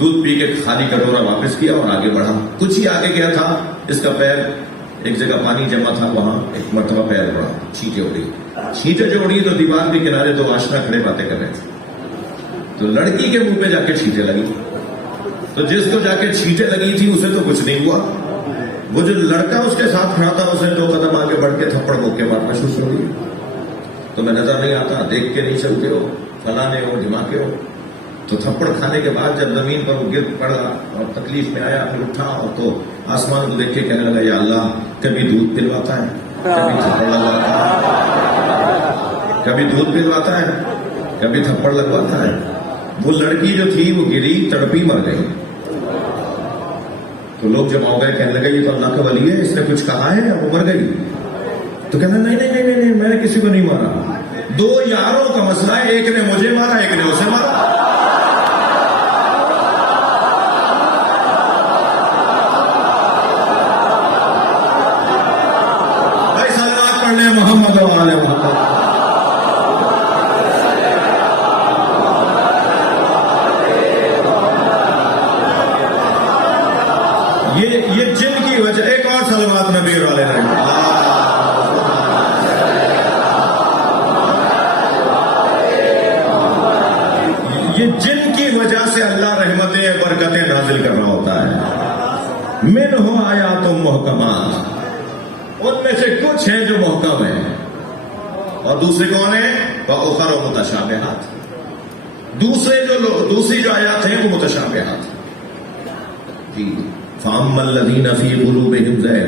دودھ پی کے خالی کٹورا واپس کیا اور آگے بڑھا. کچھ ہی آگے گیا تھا، اس کا پیر ایک جگہ پانی جمع تھا، وہاں ایک مرتبہ پیر پڑا، چھینٹیں اڑی. چھینٹیں جو اڑی تو دیوار کے کنارے 2 آشنا کھڑے باتیں کر رہے تھے. تو لڑکی کے منہ پہ جا کے چھینٹیں لگی. تو جس کو جا کے چھینٹیں لگی تھی اسے تو کچھ نہیں ہوا. وہ جو لڑکا اس کے ساتھ کھڑا تھا اسے 2 قدم آگے بڑھ کے تھپڑ کو کے مارنا شروع کر دیا. تمہیں نظر نہیں آتا، دیکھ کے نہیں چلتے ہو، فلانے ہو، دھماکے ہو. تو تھپڑ کھانے کے بعد جب زمین پر وہ گر پڑا اور تکلیف میں آیا، پھر اٹھا اور تو آسمان کو دیکھ کے کہنے لگا یا اللہ، کبھی دودھ پلواتا ہے، کبھی تھپڑ لگواتا ہے، کبھی دودھ پلواتا ہے، کبھی تھپڑ لگواتا ہے. وہ لڑکی جو تھی وہ گری، تڑپی، مر گئی. تو لوگ جب آ گئے کہنے لگے یہ تو اللہ کا ولی ہے، اس نے کچھ کہا ہے، وہ مر گئی. تو کہنا نہیں میں نے کسی کو نہیں مارا. 2 یاروں کا مسئلہ ہے، ایک نے مجھے مارا، ایک نے اسے مارا. بھائی صلوات پڑھ لیں محمد و آل محمد. یہ جن کی وجہ، ایک اور صلوات نبی والے نے، یہ جن کی وجہ سے اللہ رحمتیں برکتیں نازل کر رہا ہوتا ہے. منہ آیات محکمات، ان میں سے کچھ ہیں جو محکم ہیں اور دوسرے کون ہیں؟ وَأُخَرُ مُتَشَابِهَاتٌ. دوسری جو آیات ہیں وہ متشابہات. فَأَمَّا الَّذِينَ فِي قُلُوبِهِمْ زَيْغٌ.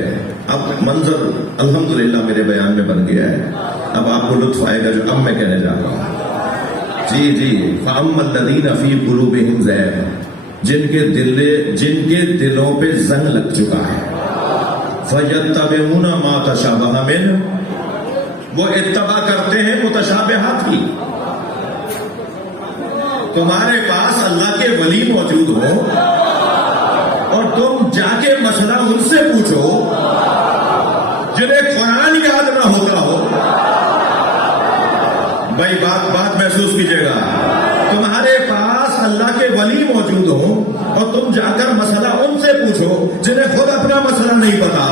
اب منظر الحمدللہ میرے بیان میں بن گیا ہے. اب آپ کو لطف آئے گا جو اب میں کہنے جا رہا ہوں. جی فَأَمَّا الَّذِينَ فِي قُلُوبِهِمْ زَيْغٌ، جن کے دلوں پہ زنگ لگ چکا ہے. فَيَتَّبِعُونَ مَا تَشَابَهَ مِنْهُ، وہ اتباع کرتے ہیں متشابہات کی. تمہارے پاس اللہ کے ولی موجود ہو اور تم جا کے مسئلہ ان سے پوچھو جنہیں قرآن یاد نہ ہوتا ہو. بھائی بات محسوس کیجیے گا. تمہارے پاس اللہ کے ولی موجود ہو اور تم جا کر مسئلہ ان سے پوچھو جنہیں خود اپنا مسئلہ نہیں پتا.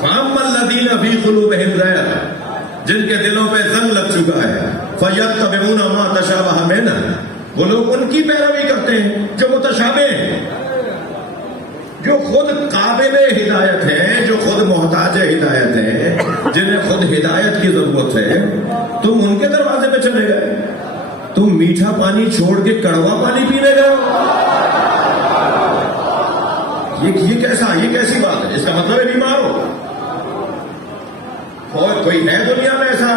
فَأَمَّا الَّذِينَ فِي قُلُوبِهِمْ زَيْغٌ، جن کے دلوں پہ زنگ لگ چکا ہے. فَيَتَّبِعُونَ مَا تَشَابَهَ مِنْهُ، وہ لوگ ان کی پیروی کرتے ہیں جو متشابہ ہیں، جو خود قابل ہدایت ہیں، جو خود محتاج ہدایت ہیں، جنہیں خود ہدایت کی ضرورت ہے. تم ان کے دروازے پہ چلے گئے. تم میٹھا پانی چھوڑ کے کڑوا پانی پینے گئے. یہ کیسی بات ہے؟ اس کا مطلب ہے بیمار ہو. اور کوئی ہے دنیا میں ایسا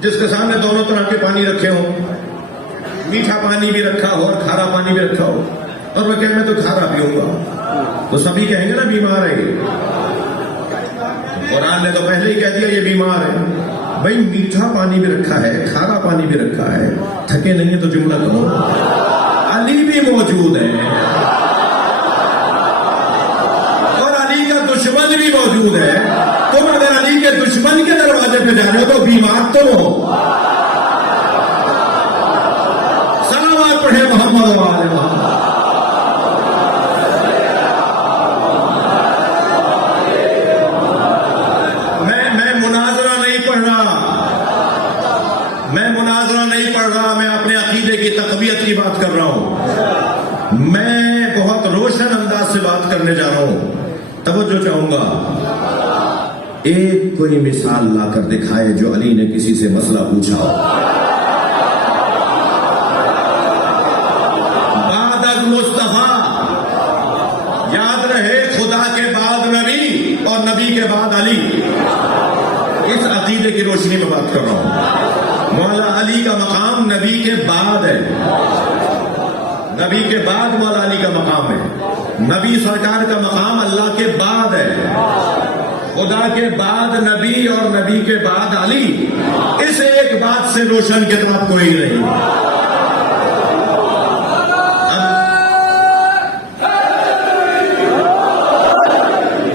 جس کے سامنے دونوں طرح کے پانی رکھے ہوں، میٹھا پانی بھی رکھا ہو اور کھارا پانی بھی رکھا ہو، اور وہ کہ میں تو کھارا پیوں گا، تو سبھی کہیں گے نا بیمار ہے یہ. قرآن نے تو پہلے ہی کہہ دیا یہ بیمار ہے. بھائی میٹھا پانی بھی رکھا ہے، کھارا پانی بھی رکھا ہے، تھکے نہیں ہے تو جملہ کہو. علی بھی موجود ہے اور علی کا دشمن بھی موجود ہے. تم اگر علی کے دشمن کے دروازے پہ جا رہے ہو تو بیمار تو ہو. توجہ چاہوں گا، ایک کوئی مثال لا کر دکھائے جو علی نے کسی سے مسئلہ پوچھا ہو۔ بعد از مصطفیٰ، یاد رہے خدا کے بعد نبی اور نبی کے بعد علی۔ اس عقیدے کی روشنی میں بات کر رہا ہوں۔ مولا علی کا مقام نبی کے بعد ہے، نبی کے بعد مولا علی کا مقام ہے۔ نبی سرکار کا مقام اللہ کے بعد ہے، خدا کے بعد نبی اور نبی کے بعد علی۔ اس ایک بات سے روشن کتاب کوئی نہیں۔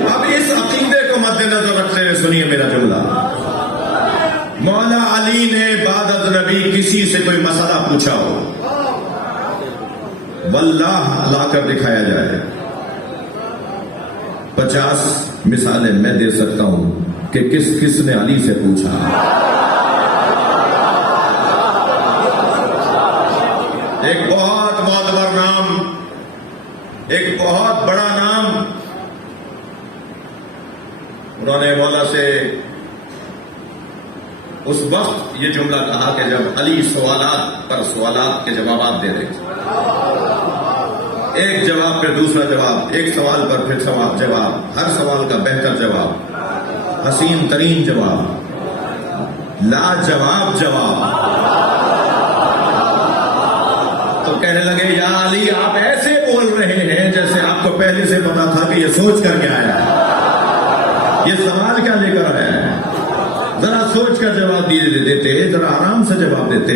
اب اس عقیدے کو مد نظر رکھتے ہوئے سنیے میرا جملہ۔ مولا علی نے بعد از نبی کسی سے کوئی مسئلہ پوچھا ہو، واللہ لا کر دکھایا جائے، 50 مثالیں میں دے سکتا ہوں کہ کس کس نے علی سے پوچھا۔ ایک بہت معتبر نام، ایک بہت بڑا نام، انہوں نے مولا سے اس وقت یہ جملہ کہا کہ جب علی سوالات پر سوالات کے جوابات دے رہے تھے، ایک جواب پہ دوسرا جواب، ایک سوال پر پھر جواب، ہر سوال کا بہتر جواب، حسین ترین جواب، لاجواب جواب۔ تو کہنے لگے یا علی آپ ایسے بول رہے ہیں جیسے آپ کو پہلے سے پتا تھا کہ یہ سوچ کر کے آیا ہے، یہ سوال کیا لے کر آیا ہے، ذرا سوچ کر جواب دیتے، ذرا آرام سے جواب دیتے۔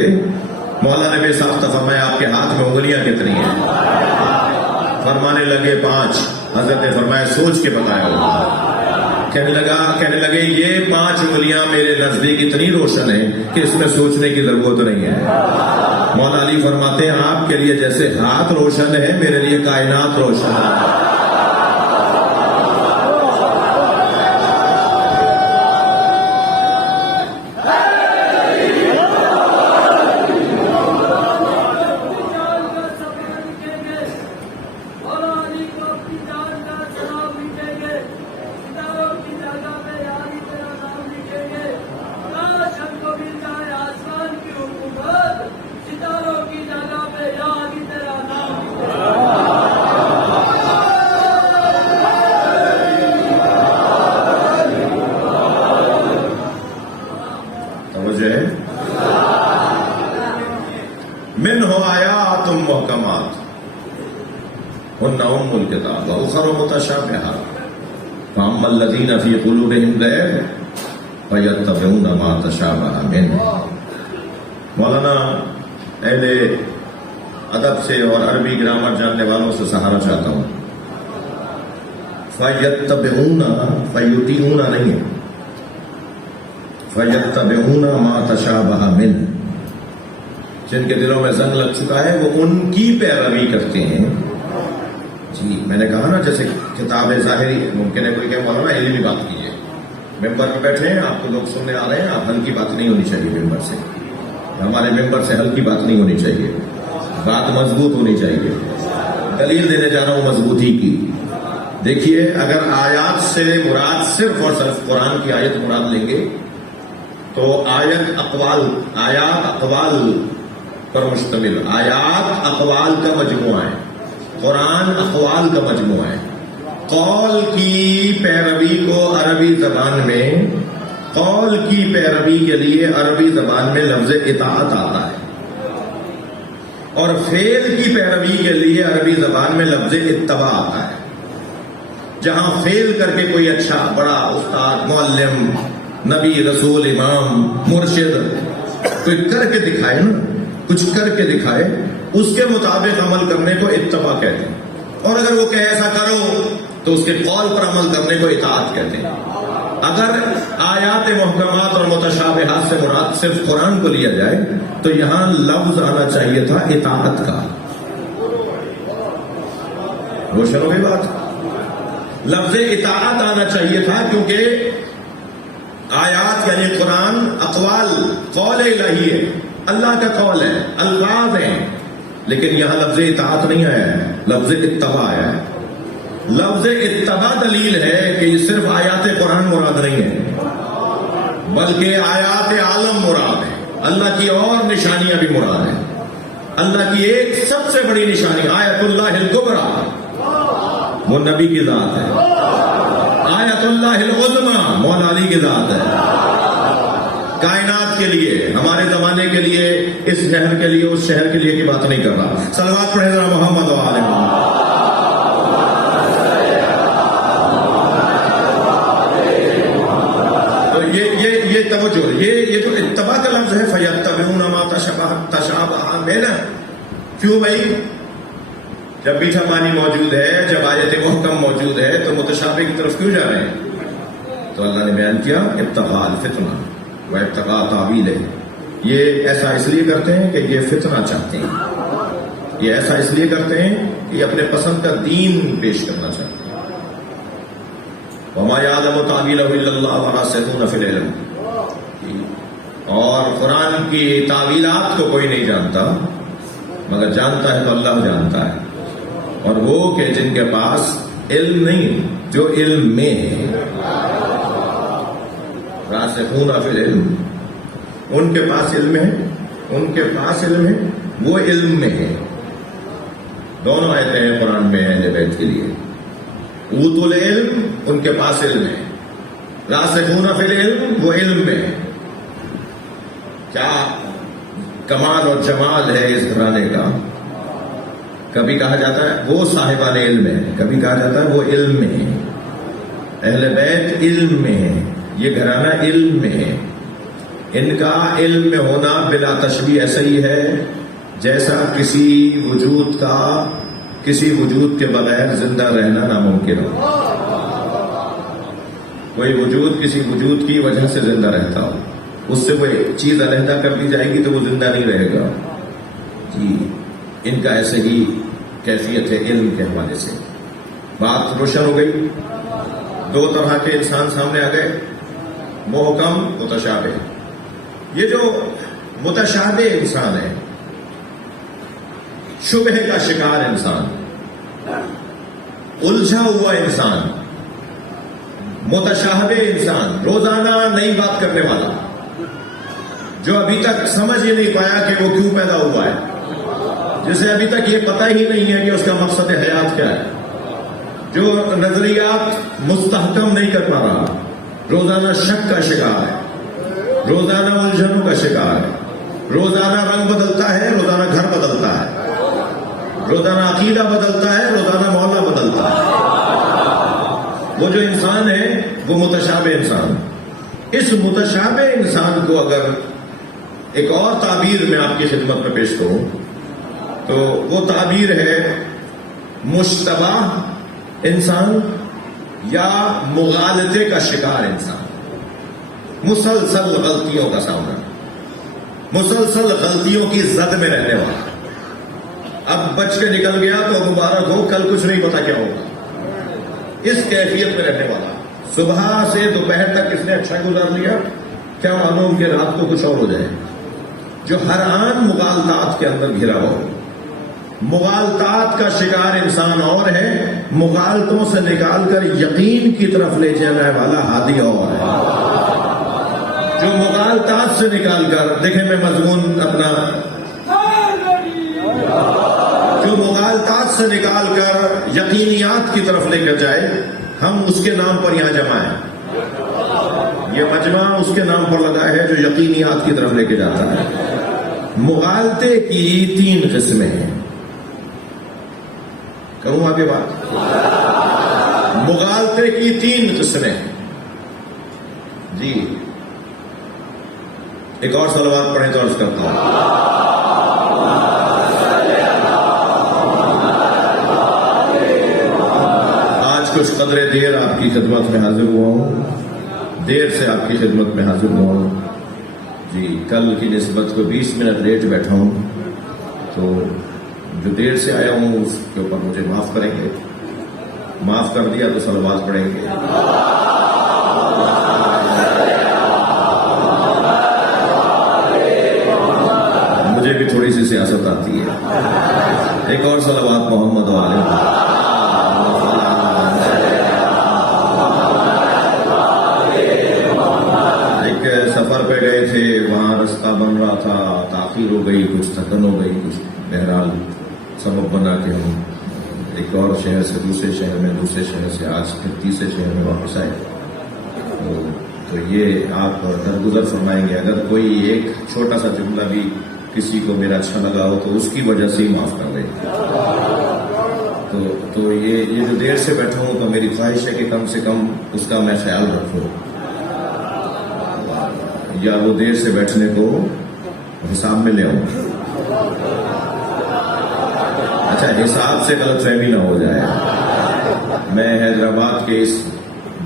مولا نے بے ساختہ فرمایا آپ کے ہاتھ میں انگلیاں کتنی ہیں؟ فرمانے لگے 5۔ حضرت نے فرمایا سوچ کے بتایا ہوگا۔ کہنے لگے یہ 5 انگلیاں میرے نزدیک اتنی روشن ہیں کہ اس میں سوچنے کی ضرورت نہیں ہے۔ مولا علی فرماتے ہیں آپ کے لیے جیسے ہاتھ روشن ہے، میرے لیے کائنات روشن ہے۔ منہ آیات محکمات ہن ام الکتاب واخر متشابہات فاما الذین فی قلوبہم زیغ فیتبعون ما تشابہ منہ۔ مولانا اہل ادب سے اور عربی گرامر جاننے والوں سے سہارا چاہتا ہوں۔ فیتبعون، فیطیعون نہیں ہے، فیتبعون ما تشابہ منہ، جن کے دلوں میں زنگ لگ چکا ہے وہ ان کی پیروی کرتے ہیں۔ جی میں نے کہا نا جیسے کتاب ظاہری، ممکن ہے کوئی کہ مولانا علمی بات کیجیے، ممبر پہ بیٹھے ہیں، آپ کو لوگ سننے آ رہے ہیں، آپ ہلکی بات نہیں ہونی چاہیے ممبر سے، ہمارے ممبر سے ہلکی بات نہیں ہونی چاہیے، بات مضبوط ہونی چاہیے۔ دلیل دینے جا رہا ہوں مضبوطی کی۔ دیکھیے اگر آیات سے مراد صرف اور صرف قرآن کی آیت مراد لیں گے تو آیات اقوال پر مشتمل، آیات اقوال کا مجموعہ ہے، قرآن اقوال کا مجموعہ ہے۔ قول کی پیروی کو عربی زبان میں، قول کی پیروی کے لیے عربی زبان میں لفظ اطاعت آتا ہے، اور فعل کی پیروی کے لیے عربی زبان میں لفظ اتباع آتا ہے۔ جہاں فعل کر کے کوئی اچھا بڑا استاد، معلم، نبی، رسول، امام، مرشد کوئی کر کے دکھائے نا، کچھ کر کے دکھائے، اس کے مطابق عمل کرنے کو اتباع کہتے ہیں، اور اگر وہ کہ ایسا کرو تو اس کے قول پر عمل کرنے کو اطاعت کہتے ہیں۔ اگر آیات محکمات اور متشابہات سے مراد صرف قرآن کو لیا جائے تو یہاں لفظ آنا چاہیے تھا اطاعت کا۔ روشن ہو گئی بات؟ لفظ اطاعت آنا چاہیے تھا، کیونکہ آیات یعنی قرآن اقوال، قول الہی ہے، اللہ کا قول ہے، الفاظ ہیں، لیکن یہاں لفظ اطاعت نہیں آیا ہے، لفظ اتباع آیا ہے۔ لفظ اتباع دلیل ہے کہ یہ صرف آیات قرآن مراد نہیں ہے، بلکہ آیات عالم مراد ہے، اللہ کی اور نشانیاں بھی مراد ہیں۔ اللہ کی ایک سب سے بڑی نشانی آیت اللہ الکبریٰ، وہ نبی کی ذات ہے۔ آیت اللہ العظمیٰ، مولا علی کی ذات ہے۔ کائنات کے لیے، ہمارے زمانے کے لیے، اس شہر کے لیے، اس شہر کے لیے کی بات نہیں کر رہا۔ صلوات پڑھیں ذرا محمد و آل محمد۔ تو یہ توجہ، یہ جو اتباع کا لفظ ہے، فَيَتَّبِعُونَ مَا تَشَابَهَ مِنْهُ، کیوں بھائی؟ جب میٹھا پانی موجود ہے، جب آیت محکم موجود ہے، تو متشابہ کی طرف کیوں جا رہے ہیں؟ تو اللہ نے بیان کیا ابتغاء الفتنہ و ابتغاء تعویلہ، یہ ایسا اس لیے کرتے ہیں کہ یہ فتنہ چاہتے ہیں، یہ ایسا اس لیے کرتے ہیں کہ یہ اپنے پسند کا دین پیش کرنا چاہتے ہیں۔ وَمَا يَعْلَمُ تَعْوِيلَهُ إِلَّا اللَّهُ وَالرَّاسِخُونَ فِي الْعِلْمِ، اور قرآن کی تعویلات کو کوئی نہیں جانتا، مگر جانتا ہے تو اللہ جانتا ہے، اور وہ کہ جن کے پاس علم نہیں، جو علم میں ہے، راسخون فی العلم، ان کے پاس علم ہے، ان کے پاس علم ہے، وہ علم میں ہے۔ دونوں آیتیں ہیں قرآن میں اہل بیت کے لیے، اوتوا العلم، ان کے پاس علم ہے، راسخون فی العلم، وہ علم میں ہے۔ کیا کمال اور جمال ہے اس گھرانے کا! کبھی کہا جاتا ہے وہ صاحبان علم ہے، کبھی کہا جاتا ہے وہ علم میں ہے۔ اہل بیت علم میں ہے، یہ گھرانہ علم میں ہے۔ ان کا علم میں ہونا بلا تشبیہ ایسا ہی ہے جیسا کسی وجود کا کسی وجود کے بغیر زندہ رہنا ناممکن ہو۔ کوئی وجود کسی وجود کی وجہ سے زندہ رہتا ہو، اس سے وہ چیز علیحدہ کر دی جائے گی تو وہ زندہ نہیں رہے گا۔ جی ان کا ایسے ہی کیفیت ہے علم کے حوالے سے۔ بات روشن ہو گئی۔ دو طرح کے انسان سامنے آ گئے، محکم، متشابہ۔ یہ جو متشابہ انسان ہے، شبہ کا شکار انسان، الجھا ہوا انسان، متشابہ انسان، روزانہ نئی بات کرنے والا، جو ابھی تک سمجھ ہی نہیں پایا کہ وہ کیوں پیدا ہوا ہے، جسے ابھی تک یہ پتہ ہی نہیں ہے کہ اس کا مقصد حیات کیا ہے، جو نظریات مستحکم نہیں کر پا رہا، روزانہ شک کا شکار ہے، روزانہ الجھنوں کا شکار ہے، روزانہ رنگ بدلتا ہے، روزانہ گھر بدلتا ہے، روزانہ عقیدہ بدلتا ہے، روزانہ مولا بدلتا ہے۔ وہ جو انسان ہے وہ متشابہ انسان۔ اس متشابہ انسان کو اگر ایک اور تعبیر میں آپ کی خدمت میں پیش کروں تو وہ تعبیر ہے مشتبہ انسان یا مغالطے کا شکار انسان، مسلسل غلطیوں کا سامنا، مسلسل غلطیوں کی زد میں رہنے والا۔ اب بچ کے نکل گیا تو مبارک ہو، کل کچھ نہیں پتا کیا ہوگا، اس کیفیت میں رہنے والا۔ صبح سے دوپہر تک اس نے اچھا گزار لیا، کیا معلوم کہ رات کو کچھ اور ہو جائے، جو ہر آن مغالطات کے اندر گھرا ہو۔ مغالطات کا شکار انسان اور ہے، مغالطوں سے نکال کر یقین کی طرف لے جانے والا ہادی اور ہے۔ جو مغالطات سے نکال کر، دیکھیں میں مضمون اپنا، جو مغالطات سے نکال کر یقینیات کی طرف لے کر جائے، ہم اس کے نام پر یہاں جمع ہیں۔ یہ مجمع اس کے نام پر لگا ہے جو یقینیات کی طرف لے کے جاتا ہے۔ مغالطے کی 3 قسمیں ہیں، کروں آگے بات؟ مغالطے کی 3 قسمیں ہیں۔ جی ایک اور صلوات پڑھیں تو عرض کرتا ہوں۔ کچھ قدرے دیر آپ کی خدمت میں حاضر ہوا ہوں، دیر سے آپ کی خدمت میں حاضر ہوا ہوں۔ جی کل کی نسبت کو 20 منٹ لیٹ بیٹھا ہوں، تو جو دیر سے آیا ہوں اس کے اوپر مجھے معاف کریں گے، معاف کر دیا تو صلوات پڑھیں گے۔ مجھے بھی تھوڑی سی سیاست آتی ہے۔ ایک اور صلوات محمد و آل محمد۔ بہرحال سبب بنا کہ ہم ایک اور شہر سے دوسرے شہر میں، دوسرے شہر سے آج پھر تیسرے شہر میں واپس آئے. تو یہ آپ درگزر فرمائیں گے. اگر کوئی ایک چھوٹا سا جملہ بھی کسی کو میرا اچھا لگا ہو تو اس کی وجہ سے ہی معاف کر دیں. تو یہ جو دیر سے بیٹھا ہوں تو میری خواہش ہے کہ کم سے کم اس کا میں خیال رکھوں، یا وہ دیر سے بیٹھنے کو حساب میں لے آؤں. اچھا، حساب سے غلط فہمی نہ ہو جائے. میں حیدرآباد کے اس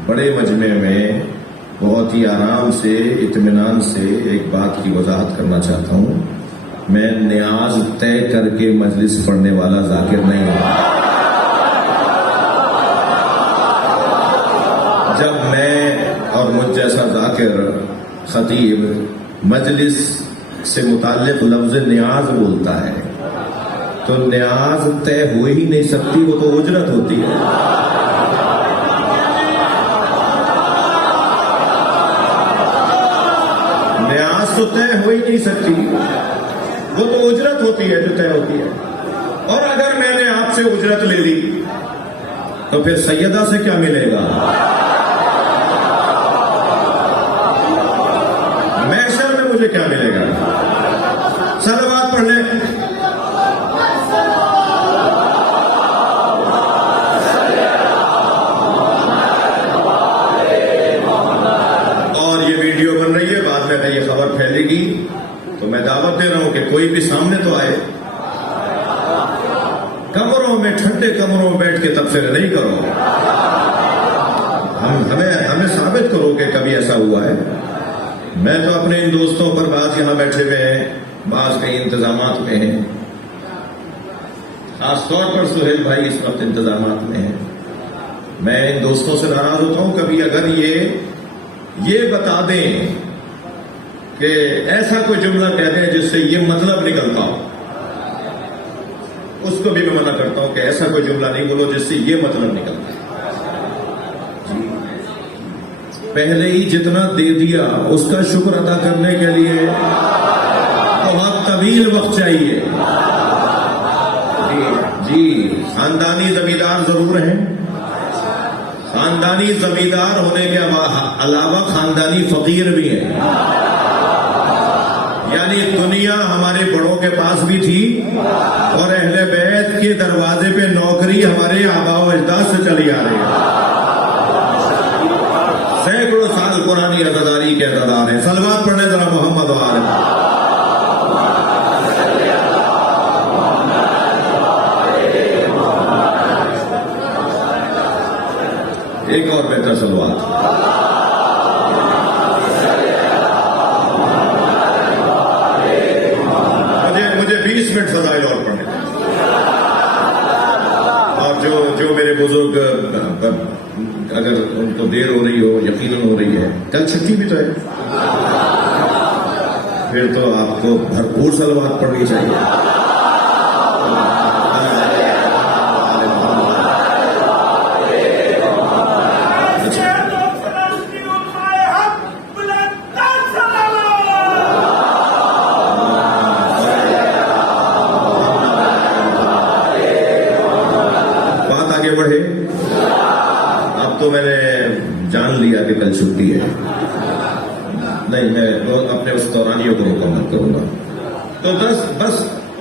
بڑے مجمع میں بہت ہی آرام سے، اطمینان سے ایک بات کی وضاحت کرنا چاہتا ہوں. میں نیاز طے کر کے مجلس پڑھنے والا ذاکر نہیں ہوں. جب میں اور مجھ جیسا ذاکر خطیب مجلس سے متعلق لفظ نیاز بولتا ہے تو نیاز طے ہو ہی نہیں سکتی، وہ تو اجرت ہوتی ہے. نیاز تو طے ہو ہی نہیں سکتی، وہ تو اجرت ہوتی ہے جو طے ہوتی ہے. اور اگر میں نے آپ سے اجرت لے لی تو پھر سیدہ سے کیا ملے گا؟ محشر میں مجھے کیا ملے گا؟ صلوات پڑھ لیں. اور یہ ویڈیو بن رہی ہے، بعد میں یہ خبر پھیلے گی تو میں دعوت دے رہا ہوں کہ کوئی بھی سامنے تو آئے. کمروں میں، ٹھنڈے کمروں میں بیٹھ کے تبصرے نہیں کرو. ہمیں ثابت کرو کہ کبھی ایسا ہوا ہے. میں تو اپنے ان دوستوں پر، بعض یہاں بیٹھے ہوئے ہیں، بعض کئی انتظامات میں ہیں، خاص طور پر سہیل بھائی اس وقت انتظامات میں ہیں. میں ان دوستوں سے ناراض ہوتا ہوں. کبھی اگر یہ بتا دیں کہ ایسا کوئی جملہ کہہ دیں جس سے یہ مطلب نکلتا ہو، اس کو بھی میں منع کرتا ہوں کہ ایسا کوئی جملہ نہیں بولو جس سے یہ مطلب نکلتا ہے. پہلے ہی جتنا دے دیا اس کا شکر ادا کرنے کے لیے بہت طویل وقت چاہیے. جی، خاندانی زمیندار ضرور ہیں. خاندانی زمیندار ہونے کے علاوہ خاندانی فقیر بھی ہیں. یعنی دنیا ہمارے بڑوں کے پاس بھی تھی اور اہل بیت کے دروازے پہ نوکری ہمارے آباء و اجداد سے چلی آ رہی ہے. سینکڑوں سال پرانی عزاداری کے عزادار ہیں. صلوات پڑھنے ذرا محمد و آل. ایک اور بہتر صلوات. مجھے 20 منٹ فضائل اور پڑھنے. اور جو میرے بزرگ، اگر ان کو دیر ہو رہی ہو، یقیناً ہو رہی ہے، کل چھٹی بھی تو ہے، پھر تو آپ کو بھرپور صلوات پڑھنی چاہیے. بات آگے بڑھے. اب تو میں نے جان لیا کہ کل چھٹی ہے. نہیں، میں اپنے اس دورانیوں کو مکمل کروں گا. تو بس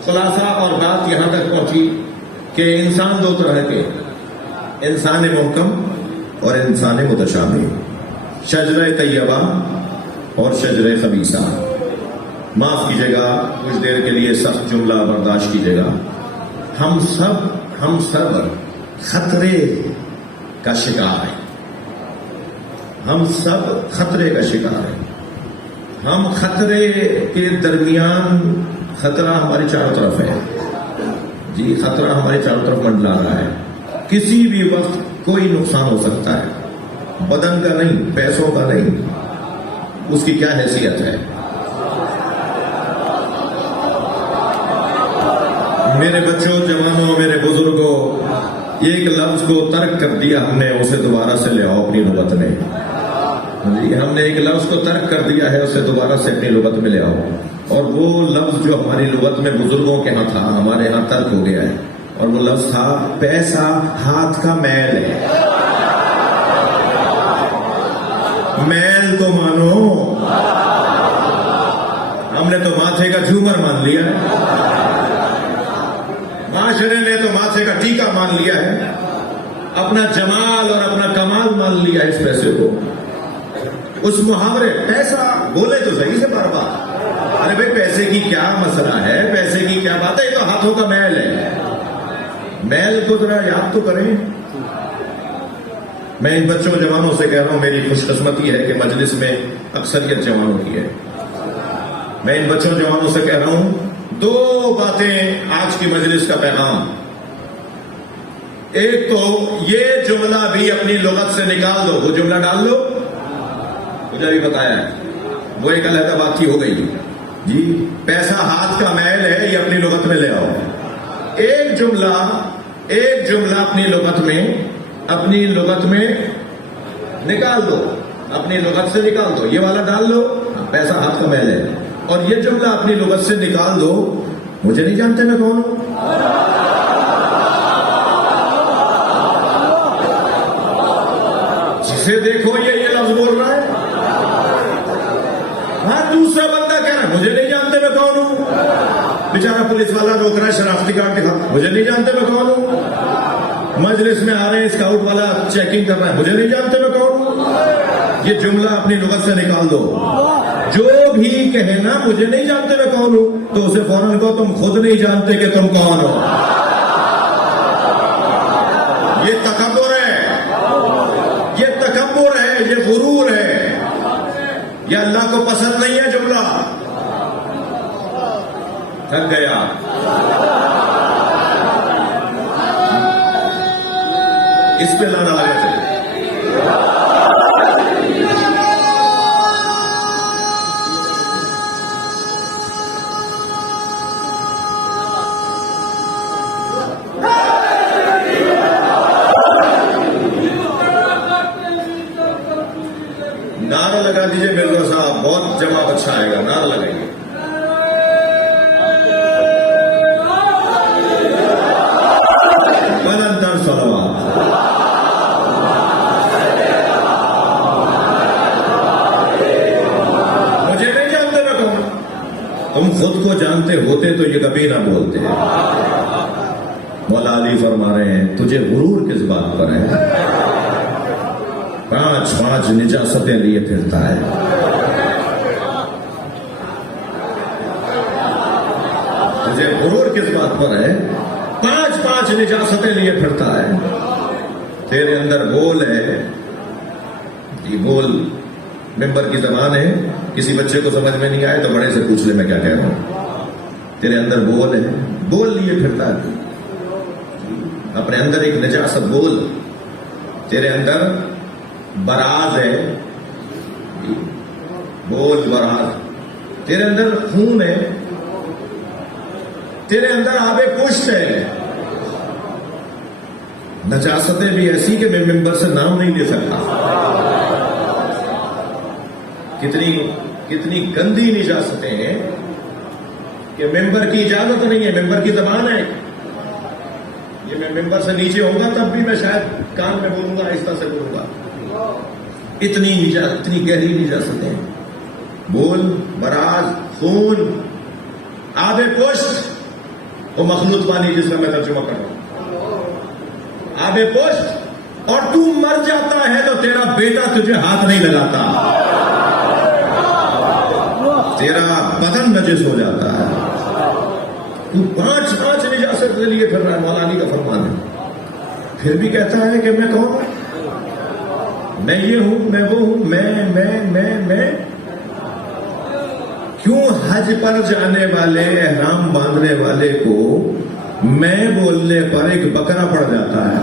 خلاصہ اور بات یہاں تک پہنچی کہ انسان دو طرح کے، انسان محکم اور انسان متشابہ. شجرہ طیبہ اور شجرہ خبیثہ. معاف کیجیے گا، کچھ دیر کے لیے سخت جملہ برداشت کیجیے گا. ہم سب خطرے کا شکار ہیں. ہم سب خطرے کا شکار ہیں. ہم خطرے کے درمیان، خطرہ ہماری چاروں طرف ہے. جی، خطرہ ہماری چاروں طرف منڈلا رہا ہے. کسی بھی وقت کوئی نقصان ہو سکتا ہے. بدن کا نہیں، پیسوں کا نہیں. اس کی کیا حیثیت ہے؟ میرے بچوں، جوانوں، میرے بزرگوں، ایک لفظ کو ترک کر دیا ہم نے، اسے دوبارہ سے لے آؤ اپنی لغت میں. جی، ہم نے ایک لفظ کو ترک کر دیا ہے، اسے دوبارہ سے اپنی لغت میں لے آؤ. اور وہ لفظ جو ہماری لغت میں بزرگوں کے ہاں تھا ہمارے ہاں ترک ہو گیا ہے، اور وہ لفظ تھا پیسہ ہاتھ کا میل ہے۔ میل تو مانو، ہم نے تو ماتھے کا جھومر مان لیا ہے، معاشرے نے تو ماتھے کا ٹیکا مان لیا ہے، اپنا جمال اور اپنا کمال مان لیا ہے اس پیسے کو۔ اس محاورے پیسہ بولے تو صحیح سے بار بار، ارے بھائی پیسے کی کیا مسئلہ ہے، پیسے کی کیا بات ہے، یہ تو ہاتھوں کا میل ہے۔ میل کو ذرا یاد تو کریں۔ میں ان بچوں جوانوں سے کہہ رہا ہوں، میری خوش قسمتی ہے کہ مجلس میں اکثریت جوانوں کی ہے۔ میں ان بچوں جوانوں سے کہہ رہا ہوں، دو باتیں آج کی مجلس کا پیغام۔ ایک تو یہ جملہ بھی اپنی لغت سے نکال دو، وہ جملہ ڈال لو، مجھے ابھی بتایا ہے، وہ ایک علیحدہ بات کی ہو گئی جی، پیسہ ہاتھ کا میل ہے، یہ اپنی لغت میں لے آؤ۔ ایک جملہ اپنی لغت میں نکال دو، اپنی لغت سے نکال دو، یہ والا ڈال لو، پیسہ ہاتھ کا میل ہے، اور یہ جملہ اپنی لغت سے نکال دو، مجھے نہیں جانتے میں کون ہوں۔ جسے دیکھو یہ لفظ بول رہا ہے، ہاں دوسرا بندہ کہہ رہا ہے مجھے نہیں جانتے میں کون ہوں، بیچارہ پولیس والا روک رہا ہے، شناختی کارڈ دکھا، مجھے نہیں جانتے میں کون ہوں، مجلس میں آ رہے ہیں اسکاؤٹ والا چیکنگ کر رہا ہے، مجھے نہیں جانتے میں کون ہوں۔ یہ جملہ اپنی لغت سے نکال دو، جو بھی کہے نا مجھے نہیں جانتے میں کون ہوں، تو اسے فوراً کہو تم خود نہیں جانتے کہ تم کون ہو۔ یہ تکبر ہے، یہ غرور ہے، یہ اللہ کو پسند نہیں ہے جملہ۔ تھک گیا، اس پہ لانا لگے تھے۔ نعرہ لگا دیجئے مرزا صاحب، بہت جواب اچھا آئے گا، نعرہ لگائیے۔ بلندر صلوات۔ مجھے نہیں جانتے میں کون، تم خود کو جانتے ہوتے تو یہ کبھی نہ بولتے۔ مولا علی فرما رہے ہیں تجھے غرور کس بات پر ہے، پانچ نجاستیں لیے پھرتا ہے۔ تجھے غرور کس بات پر ہے، پانچ نجاستیں لیے پھرتا ہے۔ تیرے اندر بول ہے، یہ بول ممبر کی زبان ہے، کسی بچے کو سمجھ میں نہیں آئے تو بڑے سے پوچھ لے میں کیا کہہ رہا ہوں۔ تیرے اندر بول ہے، بول لیے پھرتا ہے، اپنے اندر ایک نجاست بول۔ تیرے اندر براز ہے، بول براز۔ تیرے اندر خون ہے، تیرے اندر آب پشت ہے۔ نجاستیں بھی ایسی کہ میں ممبر سے نام نہیں لے سکتا۔ کتنی گندی نجاستیں ہیں کہ ممبر کی اجازت نہیں ہے، ممبر کی زبان ہے۔ یہ میں ممبر سے نیچے ہوں گا تب بھی میں شاید کان میں بولوں گا، آہستہ سے بولوں گا۔ اتنی گہری نجاستیں، بول، براز، خون، آب پشت، وہ مخلوط پانی جس کا میں ترجمہ کر رہا ہوں، آب پشت، اور تو مر جاتا ہے تو تیرا بیٹا تجھے ہاتھ نہیں لگاتا، تیرا بدن نجس ہو جاتا ہے۔ تو پانچ نجاست کے لیے پھر رہا ہے، مولانا کا فرمان ہے، پھر بھی کہتا ہے کہ میں کون ہوں، میں یہ ہوں، میں وہ ہوں، میں کیوں حج پر جانے والے، احرام باندھنے والے کو میں بولنے پر ایک بکرا پڑ جاتا ہے؟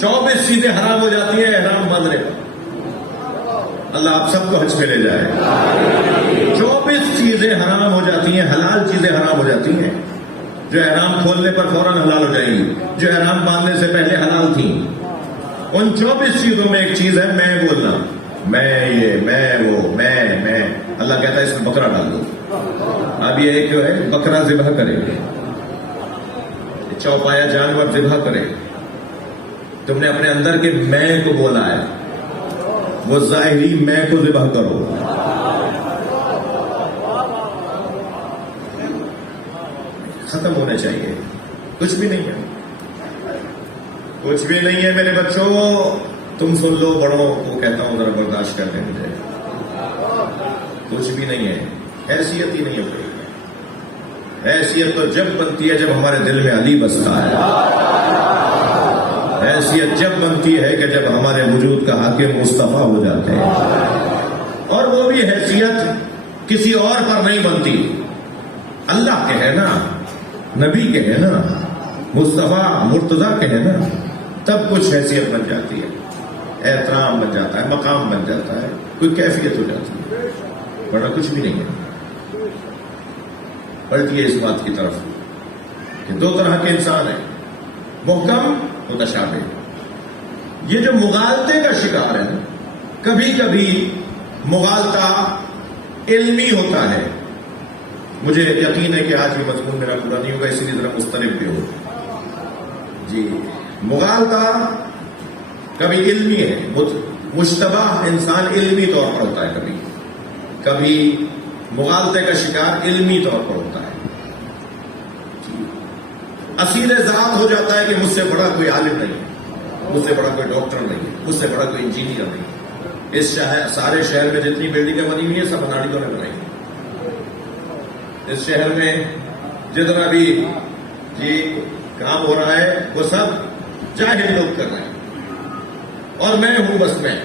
24 چیزیں حرام ہو جاتی ہیں احرام باندھنے پر۔ اللہ آپ سب کو حج پہ لے جائے۔ 24 چیزیں حرام ہو جاتی ہیں، حلال چیزیں حرام ہو جاتی ہیں، جو احرام کھولنے پر فوراً حلال ہو جائیں گی، جو احرام باندھنے سے پہلے حلال تھیں۔ ان 24 چیزوں میں ایک چیز ہے میں بولنا، میں یہ، میں وہ، میں اللہ کہتا ہے اس میں بکرا ڈال دو۔ اب یہ ایک ہے بکرا ذبح کرے، چوپایا جانور ذبح کرے، تم نے اپنے اندر کے میں کو بولا ہے، وہ ظاہری میں کو ذبح کرو۔ ختم ہونے چاہیے، کچھ بھی نہیں ہے، کچھ بھی نہیں ہے میرے بچوں، تم سن لو، بڑوں کو کہتا ہوں ذرا برداشت کر دیں مجھے، کچھ بھی نہیں ہے، حیثیت ہی نہیں ہے کوئی۔ حیثیت تو جب بنتی ہے جب ہمارے دل میں علی بستا ہے، حیثیت جب بنتی ہے کہ جب ہمارے وجود کا حاکم مصطفیٰ ہو جاتے ہیں، اور وہ بھی حیثیت کسی اور پر نہیں بنتی، اللہ کے ہے نا، نبی کے ہے نا، مصطفیٰ مرتضیٰ کے ہے نا، تب کچھ حیثیت بن جاتی ہے، احترام بن جاتا ہے، مقام بن جاتا ہے، کوئی کیفیت ہو جاتی ہے، ورنہ کچھ بھی نہیں ہے۔ پلٹی ہے اس بات کی طرف کہ دو طرح کے انسان ہیں، محکم متشابہ۔ یہ جو مغالطے کا شکار ہے، کبھی کبھی مغالطہ علمی ہوتا ہے، مجھے یقین ہے کہ آج یہ مضمون میرا پورا نہیں ہوگا، اسی لیے ذرا مسترب بھی ہو جی۔ مغالطہ کبھی علمی ہے، مشتبہ انسان علمی طور پر ہوتا ہے، کبھی مغالطے کا شکار علمی طور پر ہوتا ہے، اصیل ذات ہو جاتا ہے کہ مجھ سے بڑا کوئی عالم نہیں ہے، مجھ سے بڑا کوئی ڈاکٹر نہیں ہے، مجھ سے بڑا کوئی انجینئر نہیں ہے، اس سارے شہر میں جتنی بلڈنگیں بنی ہوئی ہیں سب اناڑیوں نے بنائی ہیں، اس شہر میں جتنا بھی جی کام ہو رہا ہے وہ سب جاہل لوگ کر رہے ہیں، اور میں ہوں بس میں،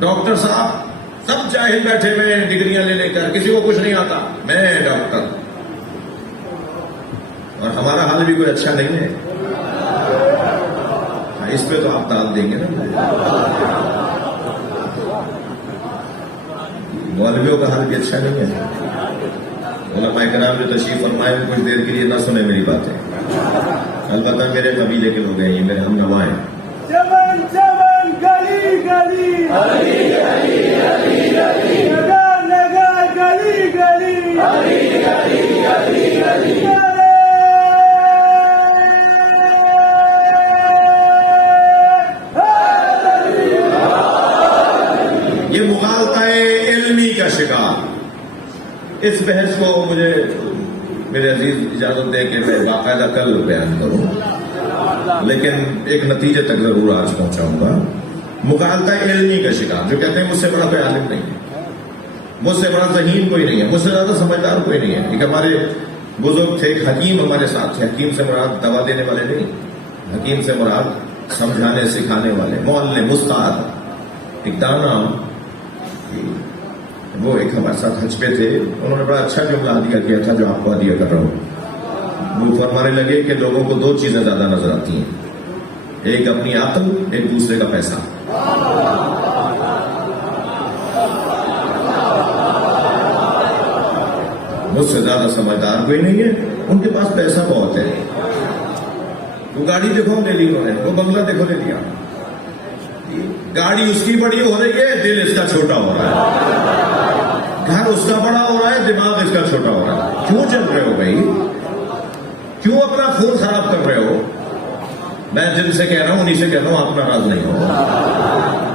ڈاکٹر صاحب سب جاہل بیٹھے ہوئے ہیں ڈگریاں لے کر، کسی کو کچھ نہیں آتا، میں ڈاکٹر، اور ہمارا حال بھی کوئی اچھا نہیں ہے، اس پہ تو آپ داد دیں گے نا، مولویوں کا حال بھی اچھا نہیں ہے، علماء کرام جو تشریف فرمائے کچھ دیر کے لیے نہ سنیں میری باتیں، البتہ میرے قبیلے کے لوگ ہیں، یہ میرے ہم نوا ہیں، چمن چمن گلی گلی گلی گلی گلی گلی نگر نگر گلی گلی گلی گلی گلی گلی یہ مغالطہ علمی کا شکار۔ اس بحث کو مجھے میرے عزیز اجازت دے کہ میں باقاعدہ کل بیان کروں، لیکن ایک نتیجے تک ضرور آج پہنچاؤں گا۔ مغالطہ علمی کا شکار، جو کہتے ہیں مجھ سے بڑا کوئی عالم نہیں ہے، مجھ سے بڑا ذہین کوئی نہیں ہے، مجھ سے زیادہ سمجھدار کوئی نہیں ہے۔ ایک ہمارے بزرگ تھے، ایک حکیم ہمارے ساتھ تھے، حکیم سے مراد دوا دینے والے نہیں، حکیم سے مراد سمجھانے سکھانے والے، معلم، استاد، ایک دانا۔ وہ ایک ہمارے ساتھ حج پہ تھے، انہوں نے بڑا اچھا جملہ ہدیہ کیا تھا جو آپ کو ہدیہ کر رہا ہوں۔ وہ فرمانے لگے کہ لوگوں کو دو چیزیں زیادہ نظر آتی ہیں، ایک اپنی عقل، ایک دوسرے کا پیسہ۔ مجھ سے زیادہ سمجھدار کوئی نہیں ہے، ان کے پاس پیسہ بہت ہے، وہ گاڑی دیکھو لے لی انہوں نے، وہ بنگلہ دیکھو لے لیا، گاڑی اس کی بڑی ہو رہی ہے، دل اس کا چھوٹا ہو رہا ہے، گھر اس کا بڑا ہو رہا ہے، دماغ اس کا چھوٹا ہو رہا ہے۔ کیوں چل رہے ہو بھائی؟ کیوں اپنا خون خراب کر رہے ہو؟ میں جن سے کہہ رہا ہوں انہیں سے کہہ رہا ہوں، آپ ناراض نہیں ہو۔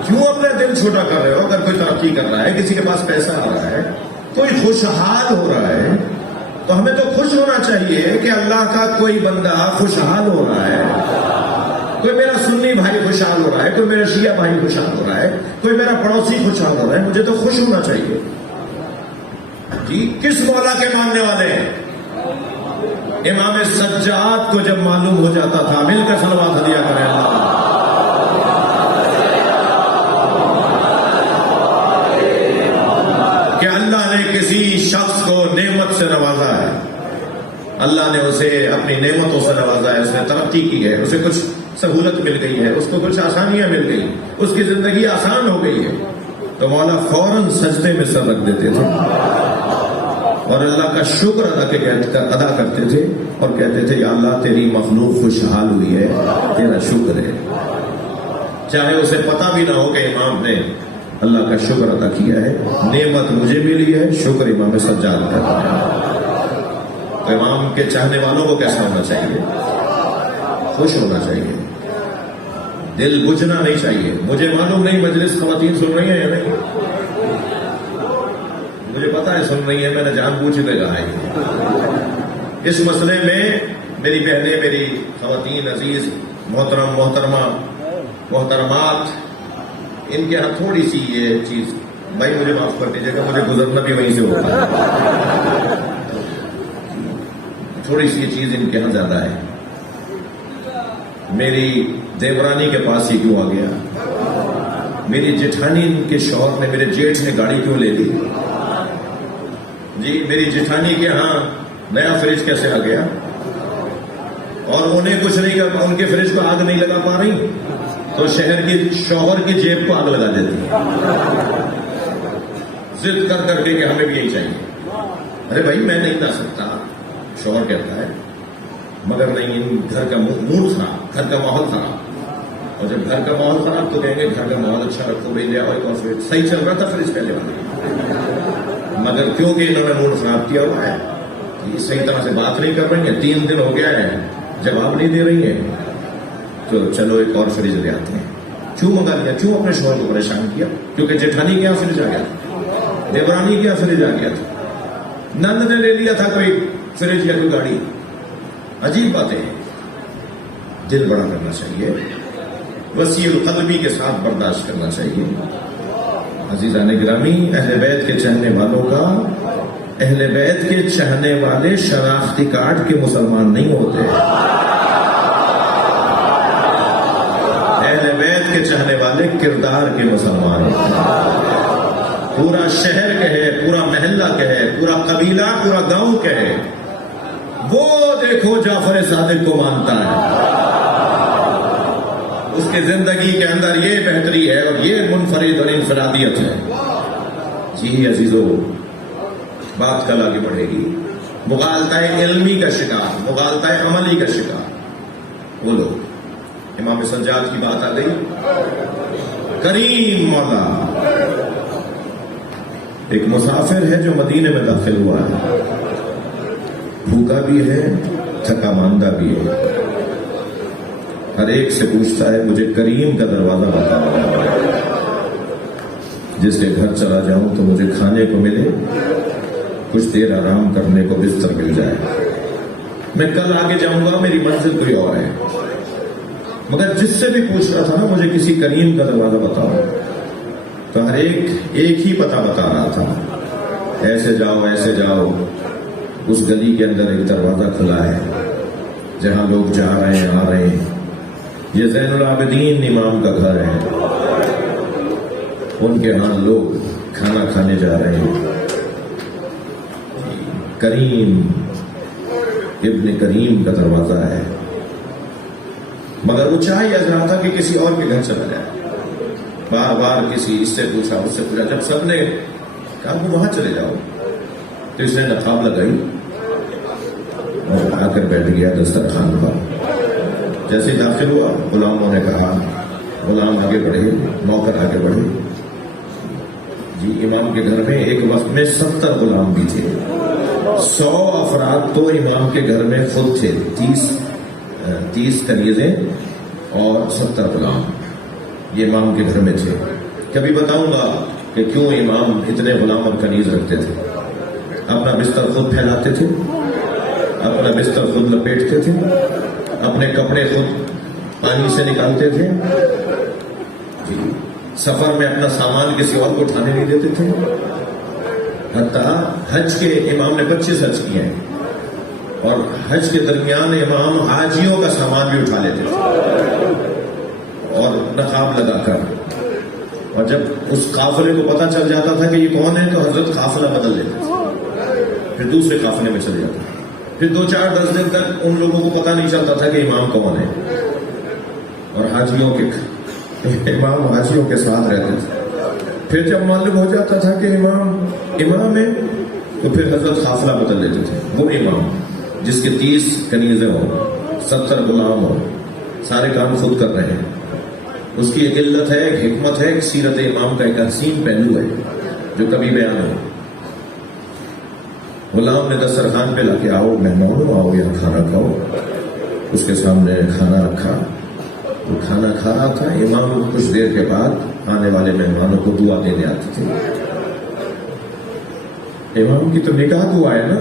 کیوں اپنا دل چھوٹا کر رہے ہو؟ اگر کوئی ترقی کر رہا ہے، کسی کے پاس پیسہ آ رہا ہے، کوئی خوشحال ہو رہا ہے، تو ہمیں تو خوش ہونا چاہیے کہ اللہ کا کوئی بندہ خوشحال ہو رہا ہے، کوئی میرا سنی بھائی خوشحال ہو رہا ہے، کوئی میرا شیعہ بھائی خوشحال ہو رہا ہے، کوئی میرا پڑوسی خوشحال ہو رہا ہے، مجھے تو خوش ہونا چاہیے۔ جی کس مولا کے ماننے والے ہیں؟ امام سجاد کو جب معلوم ہو جاتا تھا، مل کر صلوات ہدیہ کریں اللہ، کہ اللہ نے کسی شخص کو نعمت سے نوازا ہے، اللہ نے اسے اپنی نعمتوں سے نوازا ہے، اس نے ترقی کی ہے، اسے کچھ سہولت مل گئی ہے، اس کو کچھ آسانیاں مل گئی، اس کی زندگی آسان ہو گئی ہے، تو مولا فوراً سجدے میں سر رکھ دیتے تھے، اور اللہ کا شکر ادا کرتے تھے اور کہتے تھے یا اللہ تیری مخلوق خوشحال ہوئی ہے، تیرا شکر ہے، چاہے اسے پتہ بھی نہ ہو کہ امام نے اللہ کا شکر ادا کیا ہے، نعمت مجھے ملی ہے، شکر امام سجاد کا ہے۔ تو امام کے چاہنے والوں کو کیسا ہونا چاہیے؟ خوش ہونا چاہیے، دل بجھنا نہیں چاہیے۔ مجھے معلوم نہیں مجلس خواتین سن رہی ہیں یا نہیں، مجھے پتا ہے سن رہی ہے، میں نے جان بوجھ کے کہا ہے۔ اس مسئلے میں میری بہنیں، میری خواتین عزیز، محترم، محترمہ، محترمات، ان کے ہاں تھوڑی سی یہ چیز، بھائی مجھے معاف کر دیجیے گا، مجھے گزرنا بھی وہیں سے ہوتا ہے، تھوڑی سی یہ چیز ان کے ہاں زیادہ ہے۔ میری دیورانی کے پاس ہی کیوں آ گیا؟ میری جٹھانی کے شوہر نے، میرے جیٹھ نے گاڑی کیوں لے لی؟ جی میری جٹھانی کے ہاں نیا فریج کیسے آ گیا؟ اور انہیں کچھ نہیں کر، ان کے فریج کو آگ نہیں لگا پا رہی تو شہر کی شوہر کی جیب کو آگ لگا دیتی، ضد کر کر کے کہ ہمیں بھی یہی چاہیے۔ ارے بھائی میں نہیں لا سکتا، شوہر کہتا ہے، مگر نہیں، گھر کا موڈ خراب، گھر کا ماحول خراب، اور جب گھر کا ماحول خراب تو کہیں گے گھر کا ماحول اچھا رکھو بھائی، لے آؤ ایک اور فریج۔ صحیح چل رہا تھا فریج پہلے والے، مگر کیونکہ انہوں نے موڈ خراب کیا ہوا ہے، یہ صحیح طرح سے بات نہیں کر رہی ہیں، 3 دن ہو گیا ہے جواب نہیں دے رہی ہیں، تو چلو ایک اور فریج لے آتے ہیں۔ کیوں منگا لیا؟ کیوں اپنے شوہر کو پریشان کیا؟ کیونکہ جٹھانی کے یہاں فریج آ گیا تھا، دیورانی کے یہاں فریج آ گیا تھا، نند نے لے لیا تھا کوئی فریج یا کوئی گاڑی۔ عجیب باتیں ہیں، دل بڑا کرنا چاہیے، وسیع القلبی کے ساتھ برداشت کرنا چاہیے۔ عزیزان گرامی، اہل بیت کے چاہنے والوں کا، اہل بیت کے چاہنے والے شناختی کارڈ کے مسلمان نہیں ہوتے، اہل بیت کے چاہنے والے کردار کے مسلمان ہوتے ہیں۔ پورا شہر کہے، پورا محلہ کہے، پورا قبیلہ، پورا گاؤں کہے وہ دیکھو جعفر صادق کو مانتا ہے، اس کے زندگی کے اندر یہ بہتری ہے اور یہ منفرد اور انفرادیت ہے۔ جی عزیزو، بات کل آگے بڑھے گی۔ مغالطہ علمی کا شکار، مغالطہ عملی کا شکار وہ لوگ۔ امام سجاد کی بات آ گئی، کریم مولا ایک مسافر ہے جو مدینے میں داخل ہوا ہے، بھوکا بھی ہے، تھکا ماندہ بھی ہے، ہر ایک سے پوچھتا ہے مجھے کریم کا دروازہ بتاؤ، جس کے گھر چلا جاؤں تو مجھے کھانے کو ملے، کچھ دیر آرام کرنے کو بستر مل جائے، میں کل آگے جاؤں گا، میری منزل کوئی اور ہے۔ مگر جس سے بھی پوچھ رہا تھا نا مجھے کسی کریم کا دروازہ بتاؤ، تو ہر ایک ہی پتہ بتا رہا تھا، ایسے جاؤ ایسے جاؤ، اس گلی کے اندر ایک دروازہ کھلا ہے جہاں لوگ جا رہے ہیں آ رہے ہیں، یہ زین العابدین امام کا گھر ہے، ان کے ہاں لوگ کھانا کھانے جا رہے ہیں۔ کریم ابن کریم کا دروازہ ہے، مگر وہ چاہ یہ رہا تھا کہ کسی اور کے گھر چلا جائے، بار بار کسی اس سے پوچھا اس سے پوچھا، جب سب نے کہا کہ وہاں چلے جاؤ تو اس نے نقاب لگائی اور آ کر بیٹھ گیا دسترخوان پر۔ جیسے داخل ہوا غلاموں نے کہا، غلام آگے بڑھے، نوکر آگے بڑھے۔ جی امام کے گھر میں ایک وقت میں 70 غلام بھی تھے، 100 افراد تو امام کے گھر میں خود تھے، 30 کنیزیں اور 70 غلام یہ امام کے گھر میں تھے۔ کبھی بتاؤں گا کہ کیوں امام اتنے غلام اور کنیز رکھتے تھے۔ اپنا بستر خود پھیلاتے تھے، اپنا بستر خود لپیٹتے تھے، اپنے کپڑے خود پانی سے نکالتے تھے، جی سفر میں اپنا سامان کسی اور کو اٹھانے نہیں دیتے تھے۔ حتیٰ حج کے امام نے 25 حج کیے ہیں، اور حج کے درمیان امام حاجیوں کا سامان بھی اٹھا لیتے تھے اور نقاب لگا کر، اور جب اس قافلے کو پتہ چل جاتا تھا کہ یہ کون ہے تو حضرت قافلہ بدل لیتے تھے، پھر دوسرے قافلے میں چلے جاتے، پھر 2-4-10 دن تک ان لوگوں کو پتہ نہیں چلتا تھا کہ امام کون ہے، اور حاجیوں کے امام حاجیوں کے ساتھ رہتے تھے۔ پھر جب معلوم ہو جاتا تھا کہ امام ہے تو پھر حضرت قافلہ بدل لیتے تھے. وہ امام جس کے 30 کنیزیں ہوں، 70 غلام ہوں، سارے کام خود کر رہے ہیں، اس کی ایک علت ہے، ایک حکمت ہے، ایک سیرت امام کا ایک حسین پہلو ہے جو کبھی بیان ہو. غلام نے دسترخوان پہ لا کے آؤ مہمانوں، آؤ یہاں کھانا کھاؤ. اس کے سامنے کھانا رکھا، وہ کھانا کھا رہا تھا. امام کچھ دیر کے بعد آنے والے مہمانوں کو دعا دینے آتے تھے. امام کی تو نگاہ دعا ہے نا.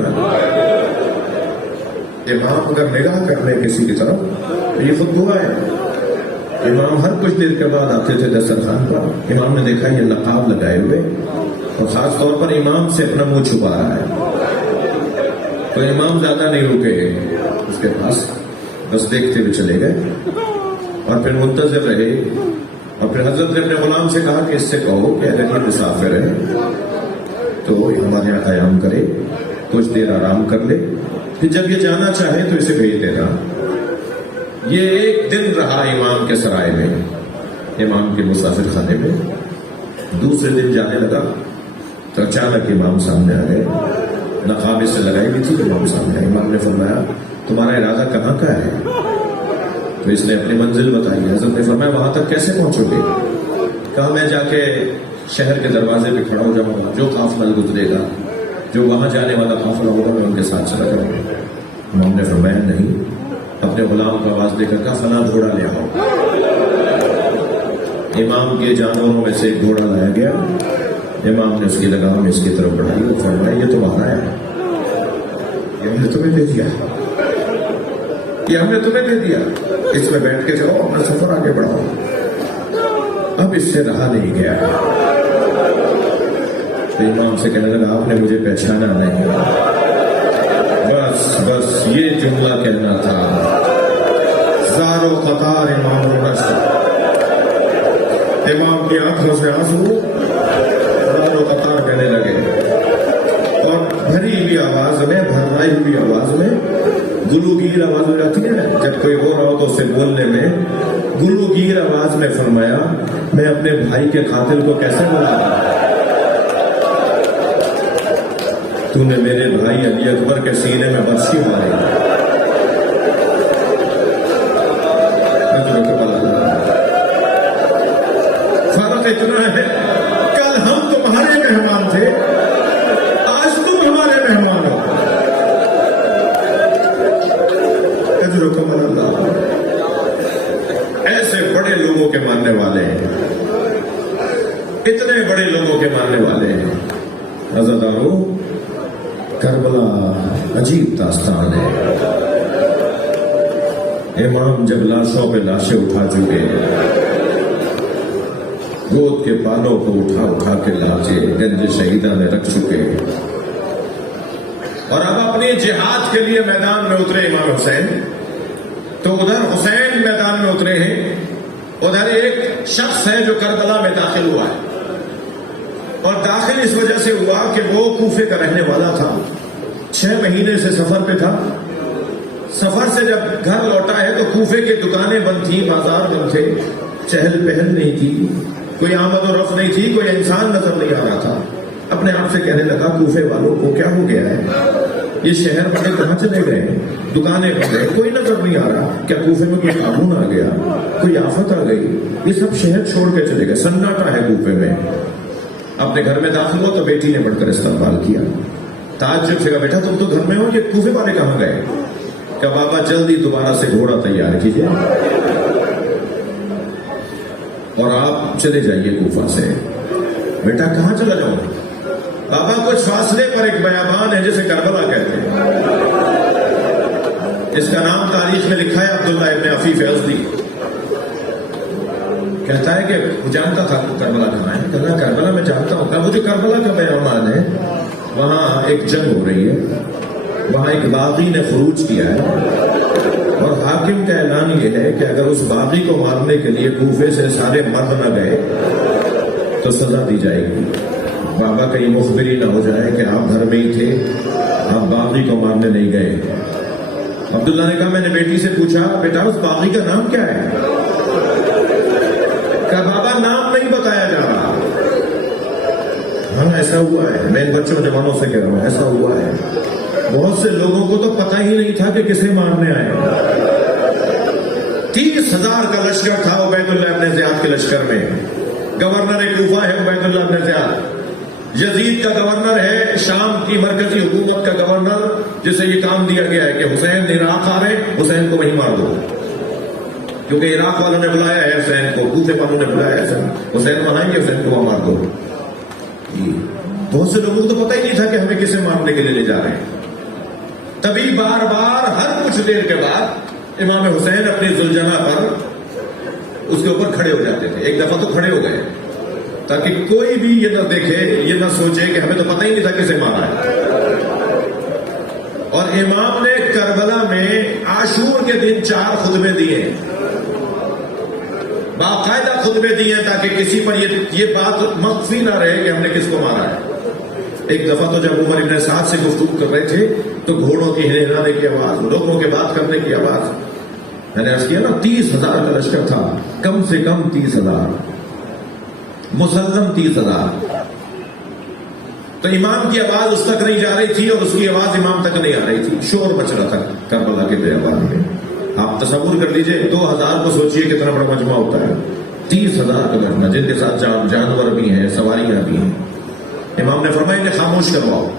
امام اگر نگاہ کر لے کسی کی طرف تو یہ خود دعا ہے. امام ہر کچھ دیر کے بعد آتے تھے دسترخوان پر. امام نے دیکھا یہ نقاب لگائے ہوئے اور خاص طور پر امام سے اپنا منہ چھپا رہا ہے، تو امام زیادہ نہیں رکے اس کے پاس، بس دیکھتے ہوئے چلے گئے اور پھر منتظر رہے. اور پھر حضرت نے اپنے غلام سے کہا کہ اس سے کہو کہ اگر یہ مسافر ہے تو ہمارے یہاں قیام کرے، کچھ دیر آرام کر لے، پھر جب یہ جانا چاہے تو اسے بھیج دینا. یہ ایک دن رہا امام کے سرائے میں، امام کے مسافر خانے میں. دوسرے دن جانے لگا تو اچانک امام سامنے آ گئے. نقاب اس سے لگائی ہوئی تھی، امام سامنے آئے. امام نے فرمایا تمہارا ارادہ کہاں کا ہے؟ تو اس نے اپنی منزل بتائی. حضرت نے فرمایا وہاں تک کیسے پہنچو گے؟ کہا میں جا کے شہر کے دروازے پہ کھڑا ہو جاؤں گا، جو قافلہ گزرے گا، جو وہاں جانے والا قافلہ ہوگا میں ان کے ساتھ چلا جاؤں گا. امام نے فرمایا نہیں. اپنے غلام کو آواز دے کر کہا فلاں گھوڑا لے آؤ. امام کے جانوروں میں سے ایک گھوڑا لایا گیا. امام نے اس کی لگام اس کی طرف بڑھائی. وہ فرمایا یہ تمہارا ہے، یہ ہم نے تمہیں دے دیا، یہ ہم نے تمہیں دے دیا، اس میں بیٹھ کے جاؤ، اپنا سفر آگے بڑھاؤ. اب اس سے رہا نہیں گیا. تو امام سے کہنے لگا آپ نے مجھے پہچانا نہیں، بس یہ جملہ کہنا تھا. زار و قطار امام و نشر. امام کی آنکھوں سے آنسو زار و قطار کہنے لگے اور بھری ہوئی آواز میں، بھرائی ہوئی آواز میں، گلوگیر آواز ہو جاتی ہے جب کوئی ہو رہا ہو تو اسے بولنے میں، گلوگیر آواز میں فرمایا میں اپنے بھائی کے قاتل کو کیسے بلاؤں؟ تو نے میرے بھائی علی اکبر کے سینے میں برسی ماری. فرق اتنا ہے کل ہم تمہارے مہمان تھے، آج تم ہمارے مہمان ہو. اللہ ایسے بڑے لوگوں کے ماننے والے ہیں، اتنے بڑے لوگوں کے ماننے والے ہیں. عزادارو کربلا عجیب داستان ہے. امام جب لاشوں پہ لاشیں اٹھا چکے، گود کے بالوں کو اٹھا اٹھا کے لاچے گنج شہیدہ میں رکھ چکے، اور اب اپنی جہاد کے لیے میدان میں اترے امام حسین. تو ادھر حسین میدان میں اترے ہیں، ادھر ایک شخص ہے جو کربلا میں داخل ہوا ہے، اور داخل اس وجہ سے ہوا کہ وہ کوفے کا رہنے والا تھا، 6 مہینے سے سفر پہ تھا. سفر سے جب گھر لوٹا ہے تو کوفے کی دکانیں بند تھیں، بازار بند تھے، چہل پہل نہیں تھی، کوئی آمد و رفت نہیں تھی، کوئی انسان نظر نہیں آ رہا تھا. اپنے آپ سے کہنے لگا کوفے والوں کو کیا ہو گیا ہے؟ یہ شہر والے کہاں چلے گئے؟ دکانیں بند ہیں، کوئی نظر نہیں آ رہا. کیا کوفے میں کوئی قانون آ گیا؟ کوئی آفت آ گئی؟ یہ سب شہر چھوڑ کے چلے گئے، سناٹا ہے کوفے میں. اپنے گھر میں داخل ہو تو بیٹی نے بڑھ کر استقبال کیا. تعجب سے کہا بیٹا تم تو گھر میں ہو، یہ کوفے والے کہاں گئے؟ کہ بابا جلدی دوبارہ سے گھوڑا تیار کیجیے اور آپ چلے جائیے کوفہ سے. بیٹا کہاں چلا جاؤں؟ بابا کچھ فاصلے پر ایک بیابان ہے جسے کربلا کہتے ہیں، اس کا نام تاریخ میں لکھا ہے عبداللہ ابن عفیف ازدی. کہتا ہے کہ وہ جانتا تھا کربلا کہاں ہے. کہنا کربلا میں جانتا ہوں. کہا وہ جو کربلا کا بیابان ہے وہاں ایک جنگ ہو رہی ہے، وہاں ایک باغی نے خروج کیا ہے اور حاکم کا اعلان یہ ہے کہ اگر اس باغی کو مارنے کے لیے کوفے سے سارے مرد نہ گئے تو سزا دی جائے گی. بابا کہیں مخبری نہ ہو جائے کہ آپ گھر میں ہی تھے، آپ باغی کو مارنے نہیں گئے. عبداللہ نے کہا میں نے بیٹی سے پوچھا بیٹا اس باغی کا نام کیا ہے؟ کہا بابا نام نہیں بتایا جا رہا. ہاں ایسا ہوا ہے، میں ان کو بچوں جوانوں سے کہہ رہا ہوں، ایسا ہوا ہے. بہت سے لوگوں کو تو پتہ ہی نہیں تھا کہ کسے مارنے آئے. 30,000 کا لشکر تھا عبید اللہ ابن زیاد کے لشکر میں. گورنر کوفہ ہے عبید اللہ ابن زیاد، یزید کا گورنر ہے، شام کی مرکزی حکومت کا گورنر، جسے یہ کام دیا گیا ہے کہ حسین عراق آ رہے، حسین کو وہیں مار دو، کیونکہ عراق والوں نے بلایا ہے حسین کو، کوفے والوں نے بلایا ہے حسین وہاں گے، حسین کو وہاں مار دو. بہت سے لوگوں کو تو پتہ ہی نہیں تھا کہ ہمیں کسے مارنے کے لیے لے جا رہے ہیں. تبھی بار بار ہر کچھ دیر کے بعد امام حسین اپنی ذوالجناح پر اس کے اوپر کھڑے ہو جاتے تھے. ایک دفعہ تو کھڑے ہو گئے تاکہ کوئی بھی یہ نہ دیکھے، یہ نہ سوچے کہ ہمیں تو پتہ ہی نہیں تھا کسے مارا ہے. اور امام نے کربلا میں عاشور کے دن 4 خطبے دیے، باقاعدہ خطبے دیے، تاکہ کسی پر یہ بات مخفی نہ رہے کہ ہم نے کس کو مارا ہے. ایک دفعہ تو جب عمر ابن سعد سے گفتگو کر رہے تھے تو گھوڑوں کی ہنہنانے کی آواز، لوگوں کے بات کرنے کی آواز. میں نے عرض کیا نا 30,000 کا لشکر تھا، کم سے کم 30,000، مسلم 30,000. تو امام کی آواز اس تک نہیں جا رہی تھی اور اس کی آواز امام تک نہیں آ رہی تھی. شور مچ رہا تھا کربلا کے بیابان میں. آپ تصور کر لیجئے 2,000 کو سوچئے کتنا بڑا مجمع ہوتا ہے. 30,000 کا لڑنا، جن کے ساتھ جانور بھی ہیں، سواریاں بھی ہیں. امام نے فرمایا انہیں خاموش کرواؤ.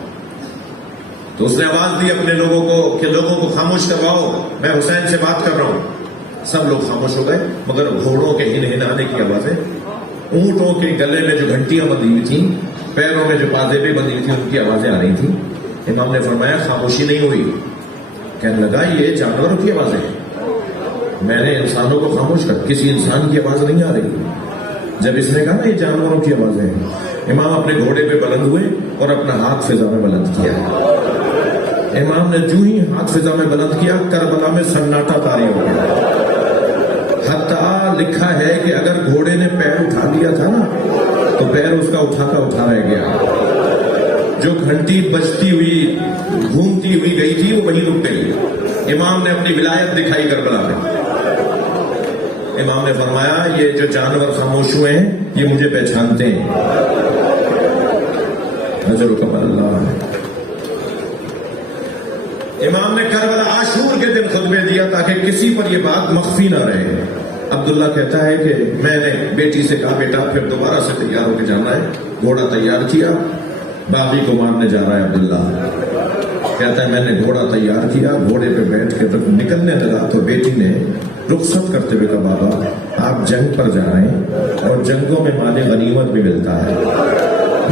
تو اس نے آواز دی اپنے لوگوں کو کہ لوگوں کو خاموش کرواؤ، میں حسین سے بات کر رہا ہوں. سب لوگ خاموش ہو گئے، مگر گھوڑوں کے ہنہنانے کی آوازیں، اونٹوں کے گلے میں جو گھنٹیاں بندھی ہوئی تھیں، پیروں میں جو پازیبیں بندھی ہوئی تھیں، ان کی آوازیں آ رہی تھیں. امام نے فرمایا خاموشی نہیں ہوئی. کہنے لگا یہ جانوروں کی آوازیں ہیں، میں نے انسانوں کو خاموش کر، کسی انسان کی آواز نہیں آ رہی. جب اس نے کہا نا یہ جانوروں کی آوازیں ہیں، امام اپنے گھوڑے پہ بلند ہوئے اور اپنا ہاتھ فضا میں بلند کیا. امام نے جو ہی ہاتھ فضا میں بلند کیا، کربلا میں سناٹا طاری ہو گیا. حتیٰ لکھا ہے کہ اگر گھوڑے نے پیر اٹھا لیا تھا نا تو پیر اس کا اٹھا رہ گیا. جو گھنٹی بجتی ہوئی گھومتی ہوئی گئی تھی وہ وہیں رک گئی. امام نے اپنی ولایت دکھائی کربلا میں. امام نے فرمایا یہ جو جانور خاموش ہوئے ہیں یہ مجھے پہچانتے ہیں. اجر و کمال اللہ ہے. امام نے کربلا عاشور کے دن خطبے دیا تاکہ کسی پر یہ بات مخفی نہ رہے. عبداللہ کہتا ہے کہ میں نے بیٹی سے کہا بیٹا پھر دوبارہ سے تیار ہو کے جانا ہے. گھوڑا تیار کیا، باغی کو مارنے جا رہا ہے عبداللہ. کہتا ہے میں نے گھوڑا تیار کیا، گھوڑے پہ بیٹھ کے جب نکلنے لگا تو بیٹی نے رخصت کرتے ہوئے کہا بابا آپ جنگ پر جا رہے ہیں اور جنگوں میں مال غنیمت بھی ملتا ہے.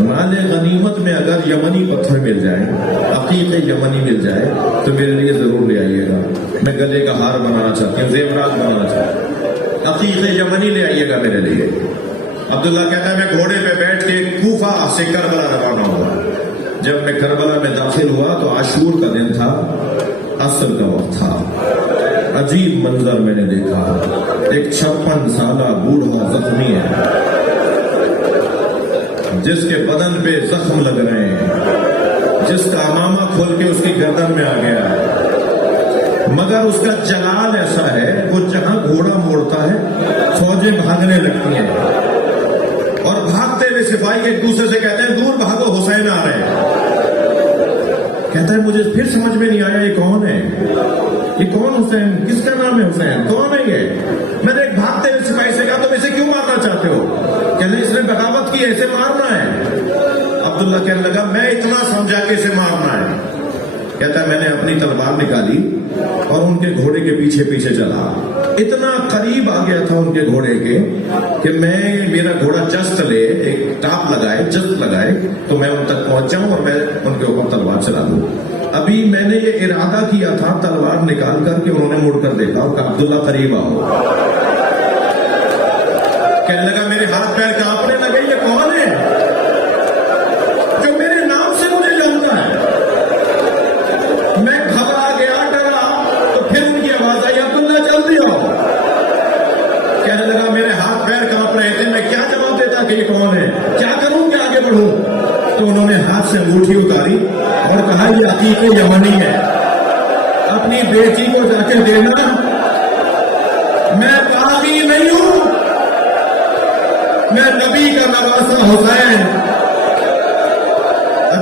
مال غنیمت میں اگر یمنی پتھر مل جائے، عقیق یمنی مل جائے تو میرے لیے ضرور لے آئیے گا. میں گلے کا ہار بنانا چاہتی ہوں، زیورات بنانا چاہتی ہوں، عقیق یمنی لے آئیے گا میرے لیے. عبداللہ کہتا ہے میں گھوڑے پہ بیٹھ کے کوفہ سے کربلا روانہ ہوا. جب میں کربلا میں داخل ہوا تو عاشور کا دن تھا، عصر کا وقت تھا. عجیب منظر میں نے دیکھا. ایک 56 سالہ بوڑھا زخمی ہے جس کے بدن پہ زخم لگ رہے ہیں، جس کا امامہ کھول کے اس کی گردن میں آ گیا ہے، مگر اس کا جلال ایسا ہے وہ جہاں گھوڑا موڑتا ہے فوجیں بھاگنے لگتی ہیں اور بھاگتے ہوئے سپاہی ایک دوسرے سے کہتے ہیں دور بھاگو حسین آ رہے ہیں. کہتا ہے مجھے پھر سمجھ میں نہیں آیا یہ کون ہے، یہ کون حسین، کس کا نام ہے حسین، کون ہے یہ؟ میں نے ایک بھاگتے ہوئے سپاہی سے کہا تم اسے کیوں مارنا چاہتے ہو؟ کہنے اس نے بغاوت کی ہے، اسے مارنا ہے. عبداللہ کہنے لگا میں اتنا سمجھا کہ اسے مارنا ہے. کہتا ہے میں نے اپنی تلوار نکالی اور ان کے گھوڑے کے پیچھے پیچھے چلا. اتنا قریب آ گیا تھا ان کے گھوڑے کے کہ میرا گھوڑا جست لے، ایک ٹاپ لگائے، جست لگائے تو میں ان تک پہنچ جاؤں اور میں ان کے اوپر تلوار چلا دوں. ابھی میں نے یہ ارادہ کیا تھا تلوار نکال کر کے انہوں نے مڑ کر دیکھا کہ عبداللہ قریب آؤ. کہنے لگا میرے ہاتھ پیر کانپنے لگے، یہ کون ہے جو میرے نام سے مجھے جانتا ہے؟ میں گھبرا گیا، ڈرا. تو پھر ان کی آواز آئی عبداللہ جلدی آؤ. کہنے لگا میرے ہاتھ پیر کانپ رہے تھے، میں کیا جواب دیتا کہ یہ کون ہے، کیا کروں کہ آگے بڑھوں؟ تو انہوں نے ہاتھ سے انگوٹھی اتاری اور کہا یہ عقیق یمنی ہے، اپنی بیٹی کو جا کے دینا. میں باغی نہیں ہوں، میں نبی کا نواسا حسین.